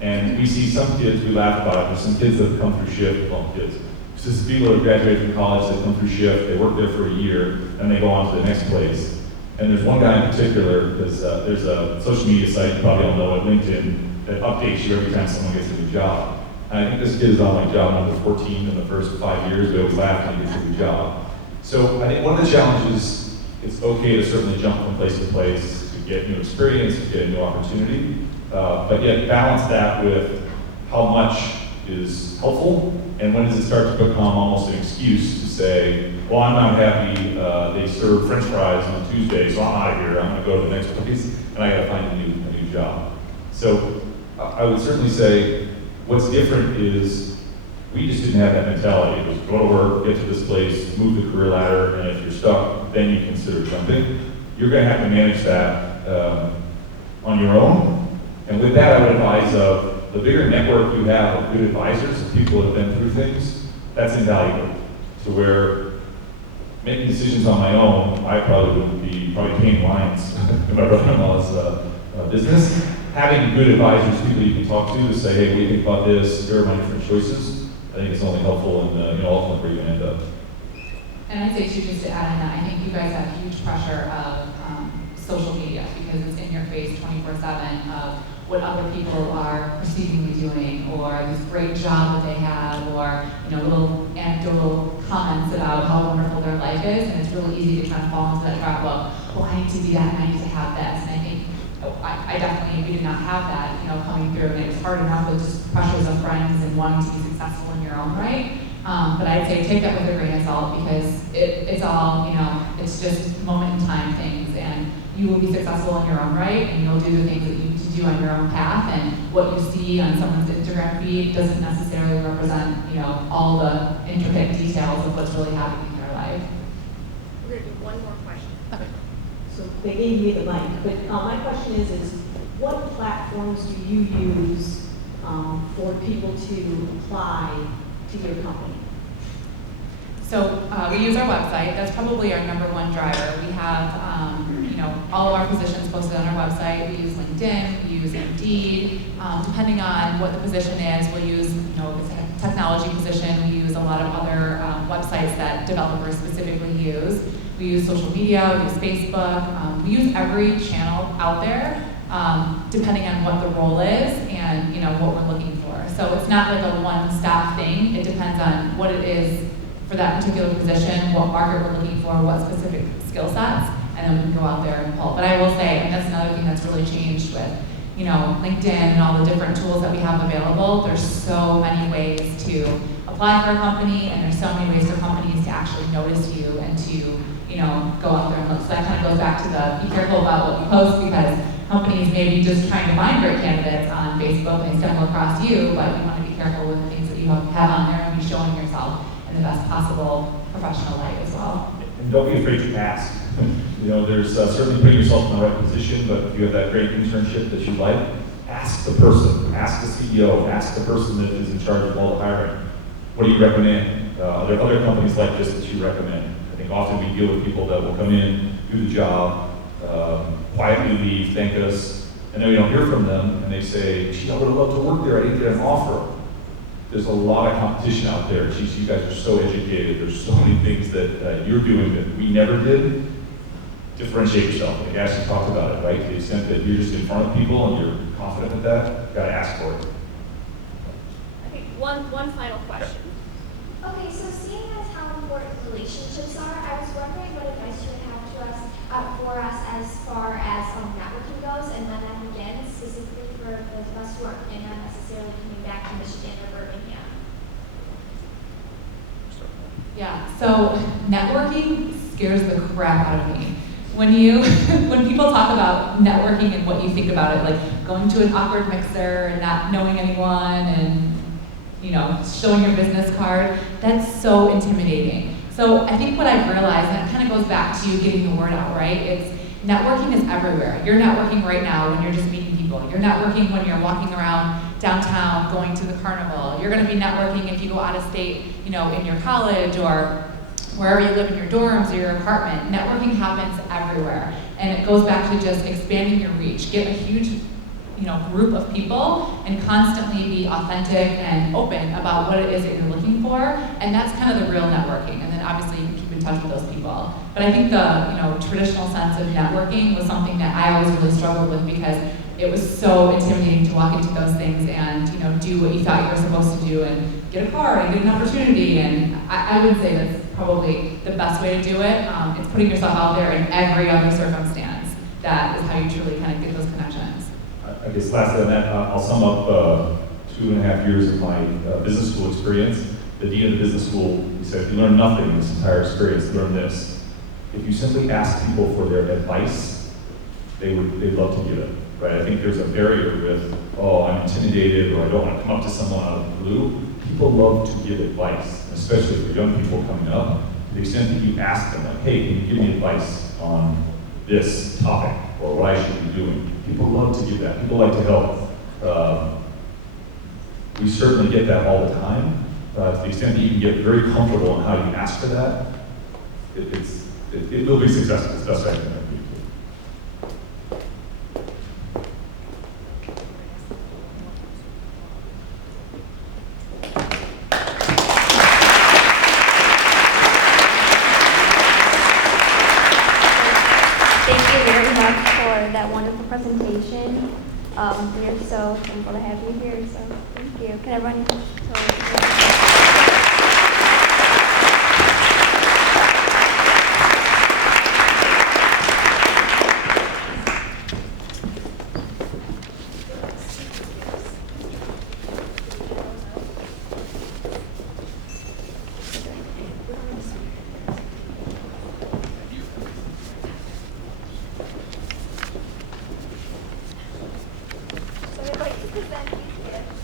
And we see some kids, we laugh about it, there's some kids that have come through Shift, well, kids, just people that have graduated from college that come through Shift, they work there for a year, and they go on to the next place. And there's one guy in particular, because there's a social media site, you probably all know it, LinkedIn, that updates you every time someone gets a new job. And I think this kid is on like job number 14 in the first 5 years, we always laugh when he gets a new job. So I think one of the challenges, it's okay to certainly jump from place to place, to get new experience, to get a new opportunity, but yet balance that with how much is helpful, and when does it start to become almost an excuse to say, well, I'm not happy, they serve French fries on Tuesday, so I'm out of here, I'm gonna go to the next place, and I gotta find a new job. So I would certainly say what's different is we just didn't have that mentality. It was go to work, get to this place, move the career ladder, and if you're stuck, then you consider jumping. You're gonna have to manage that on your own. And with that, I would advise the bigger network you have of good advisors, of people that have been through things, that's invaluable. To where making decisions on my own, I probably wouldn't be paying lines in my brother-in-law's business. Having good advisors, people you can talk to say, hey, what do you think about this? Here are my different choices. I think it's only helpful in ultimately where you're going to end up. And I'd say too, just to add in that, I think you guys have huge pressure of social media because it's in your face 24/7 of what other people are perceivingly doing, or this great job that they have, or little anecdotal comments about how wonderful their life is, and it's really easy to kind of fall into that trap of, well, I need to be that, and I need to have this, and I think I definitely, we did not have that, coming through, and it was hard enough with just pressures of friends and wanting to be successful in your own right. But I'd say take that with a grain of salt because it's all, it's just moment in time things, and you will be successful in your own right, and you'll do the things that you need to do on your own path, and what you see on someone's Instagram feed doesn't necessarily represent, all the intricate details of what's really happening in their life. We're going to do one more question. Okay. So they gave me the mic, but my question is what platforms do you use for people to apply to your company? So we use our website. That's probably our number one driver. We have, all of our positions posted on our website. We use LinkedIn, we use Indeed. Depending on what the position is, we'll use, if it's a technology position, we use a lot of other websites that developers specifically use. We use social media, we use Facebook. We use every channel out there, depending on what the role is and what we're looking for. So it's not like a one-stop thing. It depends on what it is for that particular position, what market we're looking for, what specific skill sets, and then we can go out there and pull. But I will say, and that's another thing that's really changed with, LinkedIn and all the different tools that we have available. There's so many ways to apply for a company, and there's so many ways for companies to actually notice you and to, go out there and look. So that kind of goes back to the be careful about what you post because companies may be just trying to find great candidates on Facebook and they stumble across you, but you want to be careful with the things that you have on there and be showing yourself in the best possible professional light as well. And don't be afraid to ask. There's certainly putting yourself in the right position, but if you have that great internship that you like, ask the person, ask the CEO, ask the person that is in charge of all the hiring. What do you recommend? Are there other companies like this that you recommend? I think often we deal with people that will come in, do the job, quietly leave, thank us, and then we don't hear from them, and they say, gee, I would have loved to work there, I didn't get an offer. There's a lot of competition out there. Geez, you guys are so educated. There's so many things that you're doing that we never did. Differentiate yourself. Like Ashley talked about it, right? To the extent that you're just in front of people and you're confident with that, you gotta ask for it. Okay, one final question. Okay, so seeing as how important relationships are, I was wondering what advice you would have for us as far as networking goes, and when that begins, specifically for those of us who are not necessarily coming back to Michigan or Birmingham. Yeah, so networking scares the crap out of me. When people talk about networking and what you think about it, like going to an awkward mixer and not knowing anyone and showing your business card, that's so intimidating. So I think what I've realized, and it kind of goes back to you getting the word out, right? It's networking is everywhere. You're networking right now when you're just meeting people. You're networking when you're walking around downtown, going to the carnival. You're going to be networking if you go out of state, in your college or wherever you live in your dorms or your apartment. Networking happens everywhere. And it goes back to just expanding your reach. Get a huge group of people and constantly be authentic and open about what it is that you're looking for. And that's kind of the real networking. And then obviously you can keep in touch with those people. But I think the traditional sense of networking was something that I always really struggled with because it was so intimidating to walk into those things and do what you thought you were supposed to do and get a card and get an opportunity. And I would say that's probably the best way to do it. It's putting yourself out there in every other circumstance. that is how you truly kind of get those connections. I guess lastly on that, I'll sum up 2.5 years of my business school experience. The dean of the business school, he said, if you learn nothing in this entire experience, learn this. If you simply ask people for their advice, they'd love to give it, right? I think there's a barrier with, oh, I'm intimidated, or I don't want to come up to someone out of the blue. People love to give advice, especially for young people coming up. To the extent that you ask them, like, hey, can you give me advice on this topic, or what I should be doing? People love to give that. People like to help. We certainly get that all the time. To the extent that you can get very comfortable in how you ask for that, it will be successful. It's the best I can help you. Thank you very much for that wonderful presentation. We are so thankful to have you here, so thank you. Can everyone? So we'd like to present these gifts.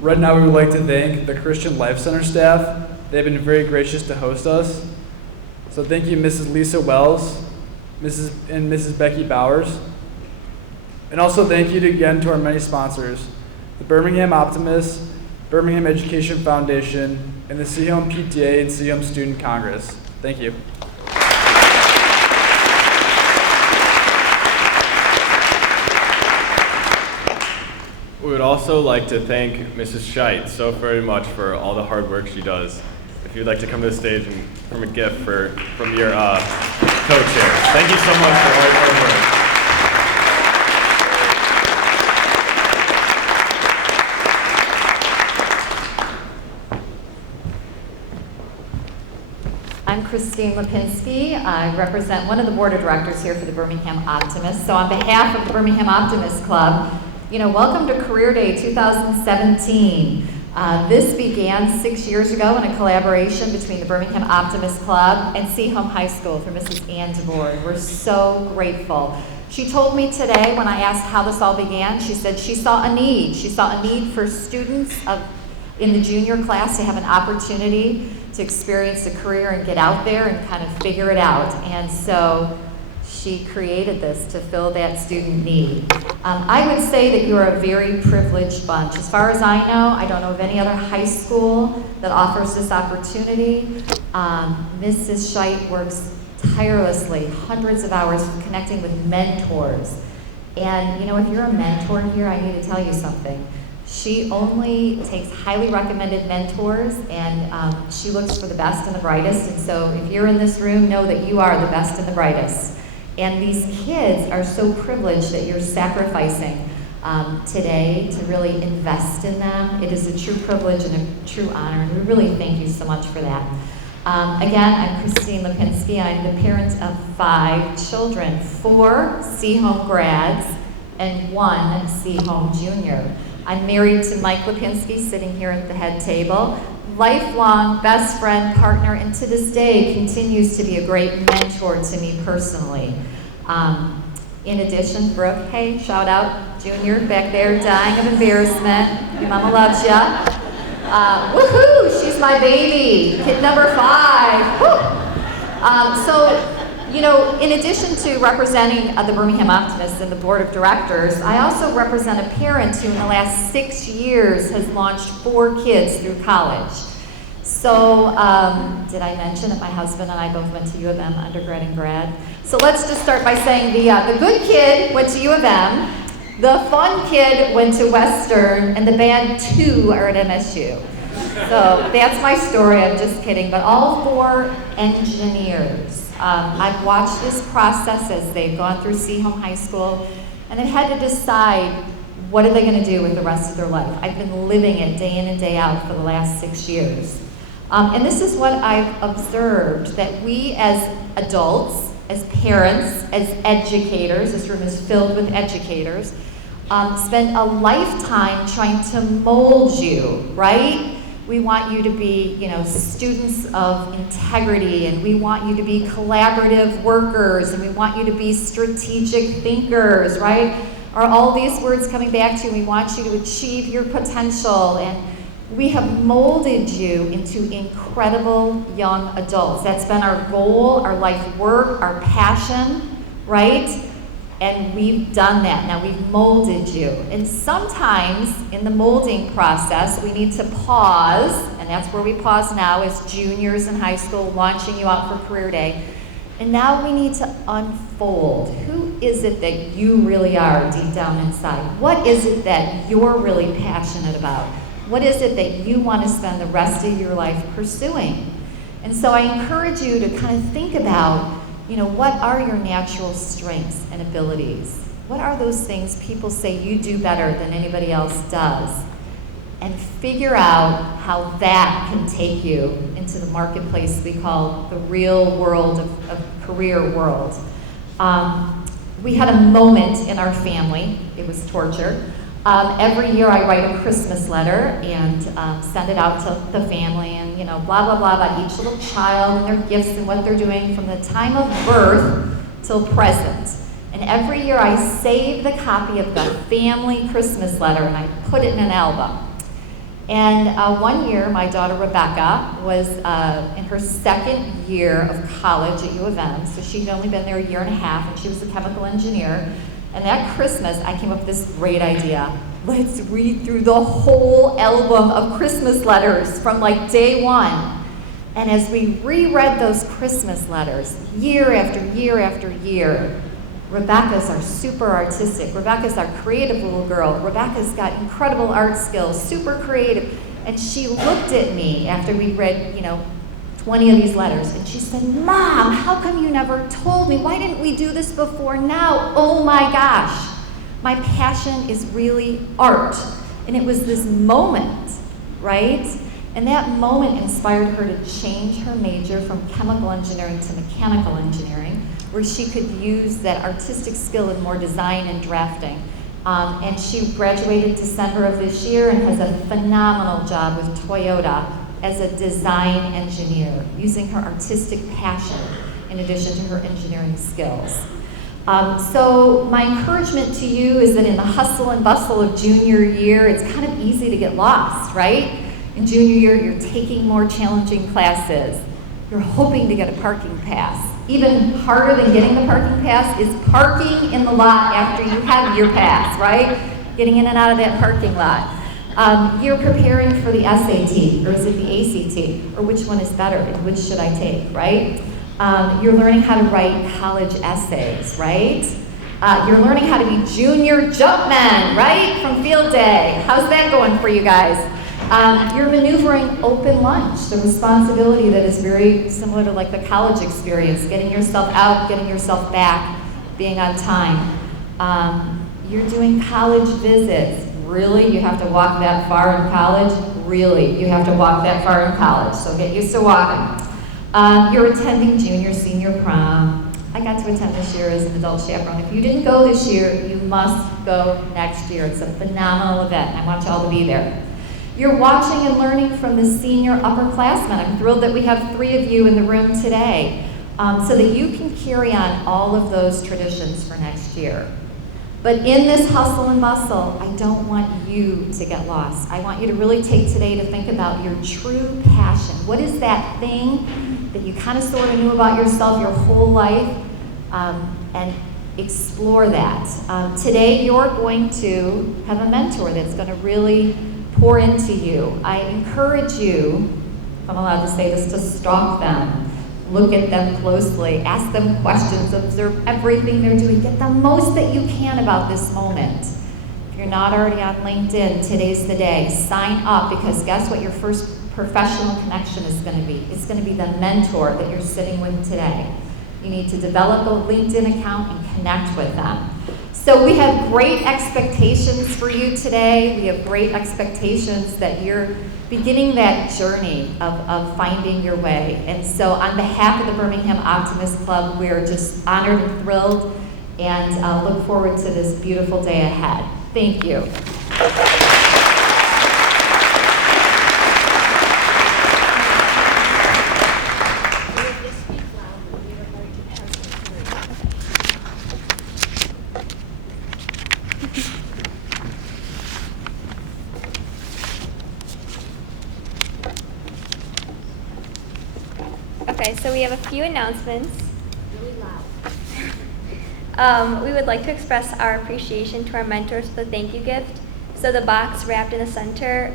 Right now, we would like to thank the Christian Life Center staff. They've been very gracious to host us. So thank you, Mrs. Lisa Wells, Mrs. Becky Bowers. And also thank you again to our many sponsors, the Birmingham Optimists, Birmingham Education Foundation, and the Seaholm PTA and Seaholm Student Congress. Thank you. We would also like to thank Mrs. Scheit so very much for all the hard work she does. If you'd like to come to the stage and from a gift from your co-chair. Thank you so much for all your hard work. I'm Christine Lipinski. I represent one of the board of directors here for the Birmingham Optimists. So on behalf of the Birmingham Optimist Club, welcome to Career Day 2017. This began 6 years ago in a collaboration between the Birmingham Optimist Club and Seaholm High School through Mrs. Ann DeBoer. We're so grateful. She told me today when I asked how this all began, she said she saw a need. She saw a need for students in the junior class to have an opportunity to experience a career and get out there and kind of figure it out. And so she created this to fill that student need. I would say that you're a very privileged bunch. As far as I know, I don't know of any other high school that offers this opportunity. Mrs. Scheit works tirelessly, hundreds of hours connecting with mentors. And if you're a mentor here, I need to tell you something. She only takes highly recommended mentors, and she looks for the best and the brightest. And so if you're in this room, know that you are the best and the brightest. And these kids are so privileged that you're sacrificing today to really invest in them. It is a true privilege and a true honor, and we really thank you so much for that. Again, I'm Christine Lipinski. I'm the parent of 5 children, 4 Seaholm grads and 1 Seaholm junior. I'm married to Mike Lipinski, sitting here at the head table. Lifelong best friend, partner, and to this day continues to be a great mentor to me personally. In addition, Brooke, hey, shout out, Junior, back there dying of embarrassment. Your mama loves ya. Woohoo, she's my baby, kid number 5. Woo. In addition to representing the Birmingham Optimists and the board of directors, I also represent a parent who in the last 6 years has launched 4 kids through college. So, did I mention that my husband and I both went to U of M undergrad and grad? So let's just start by saying the good kid went to U of M, the fun kid went to Western, and the bad 2 are at MSU. So that's my story, I'm just kidding. But all 4 engineers, I've watched this process as they've gone through Seaholm High School, and they've had to decide what are they going to do with the rest of their life. I've been living it day in and day out for the last 6 years. And this is what I've observed, that we as adults, as parents, as educators, this room is filled with educators, spend a lifetime trying to mold you, right? We want you to be, students of integrity, and we want you to be collaborative workers, and we want you to be strategic thinkers, right? Are all these words coming back to you? We want you to achieve your potential, and we have molded you into incredible young adults. That's been our goal, our life work, our passion, right? And we've done that. Now we've molded you. And sometimes in the molding process, we need to pause, and that's where we pause now as juniors in high school, launching you out for career day. And now we need to unfold. Who is it that you really are deep down inside? What is it that you're really passionate about? What is it that you want to spend the rest of your life pursuing? And so I encourage you to kind of think about, what are your natural strengths and abilities? What are those things people say you do better than anybody else does? And figure out how that can take you into the marketplace we call the real world of career world. We had a moment in our family. It was torture. Every year I write a Christmas letter and send it out to the family, and blah, blah, blah about each little child and their gifts and what they're doing from the time of birth till present. And every year I save the copy of the family Christmas letter and I put it in an album. And one year my daughter Rebecca was in her 2nd year of college at U of M, so she'd only been there a year and a half, and she was a chemical engineer. And that Christmas, I came up with this great idea. Let's read through the whole album of Christmas letters from like day 1. And as we reread those Christmas letters, year after year after year, Rebecca's our super artistic. Rebecca's our creative little girl. Rebecca's got incredible art skills, super creative. And she looked at me after we read, 20 of these letters, and she said, "Mom, how come you never told me? Why didn't we do this before now? Oh my gosh, my passion is really art." And it was this moment, right? And that moment inspired her to change her major from chemical engineering to mechanical engineering, where she could use that artistic skill in more design and drafting. And she graduated December of this year and has a phenomenal job with Toyota as a design engineer, using her artistic passion in addition to her engineering skills. So my encouragement to you is that in the hustle and bustle of junior year, it's kind of easy to get lost, right? In junior year, you're taking more challenging classes. You're hoping to get a parking pass. Even harder than getting the parking pass is parking in the lot after you have your pass, right? Getting in and out of that parking lot. You're preparing for the SAT, or is it the ACT, or which one is better, and which should I take, right? You're learning how to write college essays, right? You're learning how to be junior jumpmen, right, from field day. How's that going for you guys? You're maneuvering open lunch, the responsibility that is very similar to like the college experience, getting yourself out, getting yourself back, being on time. You're doing college visits. Really? You have to walk that far in college? Really? You have to walk that far in college, so get used to walking. You're attending junior, senior prom. I got to attend this year as an adult chaperone. If you didn't go this year, you must go next year. It's a phenomenal event. I want you all to be there. You're watching and learning from the senior upperclassmen. I'm thrilled that we have 3 of you in the room today, so that you can carry on all of those traditions for next year. But in this hustle and bustle, I don't want you to get lost. I want you to really take today to think about your true passion. What is that thing that you kind of sort of knew about yourself your whole life? And explore that. Today, you're going to have a mentor that's going to really pour into you. I encourage you, if I'm allowed to say this, to stalk them. Look at them closely, ask them questions, observe everything they're doing, get the most that you can about this moment. If you're not already on LinkedIn, today's the day. Sign up, because guess what your first professional connection is going to be? It's going to be the mentor that you're sitting with today. You need to develop a LinkedIn account and connect with them. So we have great expectations for you today. We have great expectations that you're beginning that journey of finding your way. And so on behalf of the Birmingham Optimist Club, we're just honored and thrilled and look forward to this beautiful day ahead. Thank you. Okay, so we have a few announcements. Really loud. We would like to express our appreciation to our mentors with a thank you gift. So the box wrapped in the center,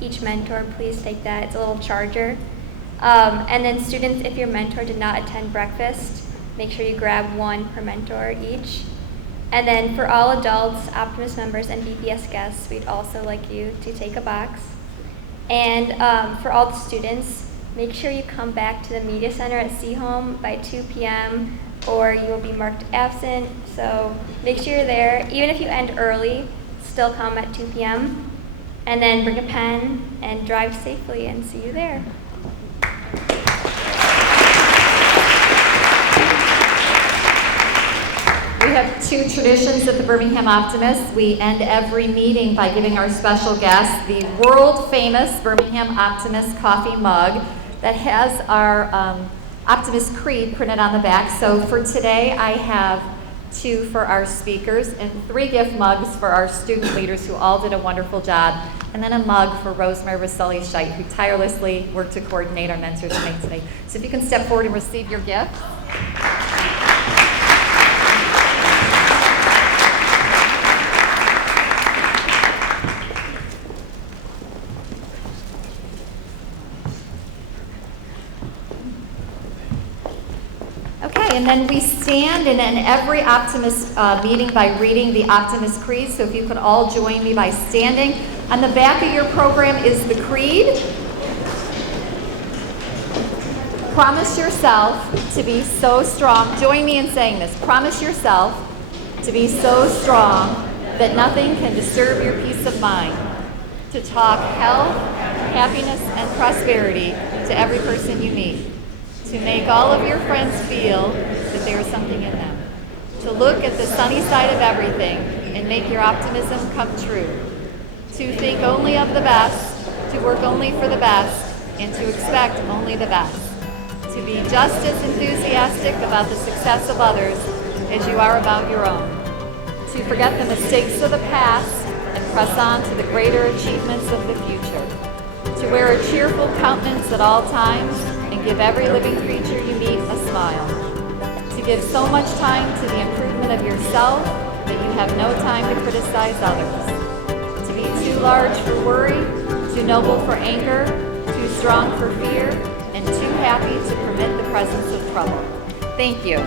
each mentor, please take that. It's a little charger. And then students, if your mentor did not attend breakfast, make sure you grab one per mentor each. And then for all adults, Optimist members, and BPS guests, we'd also like you to take a box. And for all the students, make sure you come back to the Media Center at Seaholm by 2 p.m. or you will be marked absent. So make sure you're there. Even if you end early, still come at 2 p.m. And then bring a pen and drive safely, and see you there. We have two traditions at the Birmingham Optimist. We end every meeting by giving our special guest the world-famous Birmingham Optimist coffee mug that has our Optimist Creed printed on the back. So for today, I have 2 for our speakers and 3 gift mugs for our student leaders who all did a wonderful job, and then a mug for Rosemary Roselli-Scheidt, who tirelessly worked to coordinate our mentors night today. So if you can step forward and receive your gift. Okay, and then we stand and end every Optimist meeting by reading the Optimist Creed. So if you could all join me by standing. On the back of your program is the Creed. Promise yourself to be so strong. Join me in saying this. Promise yourself to be so strong that nothing can disturb your peace of mind. To talk health, happiness, and prosperity to every person you meet. To make all of your friends feel that there is something in them. To look at the sunny side of everything and make your optimism come true. To think only of the best, to work only for the best, and to expect only the best. To be just as enthusiastic about the success of others as you are about your own. To forget the mistakes of the past and press on to the greater achievements of the future. To wear a cheerful countenance at all times and give every living creature you meet a smile. To give so much time to the improvement of yourself that you have no time to criticize others. To be too large for worry, too noble for anger, too strong for fear, and too happy to permit the presence of trouble. Thank you.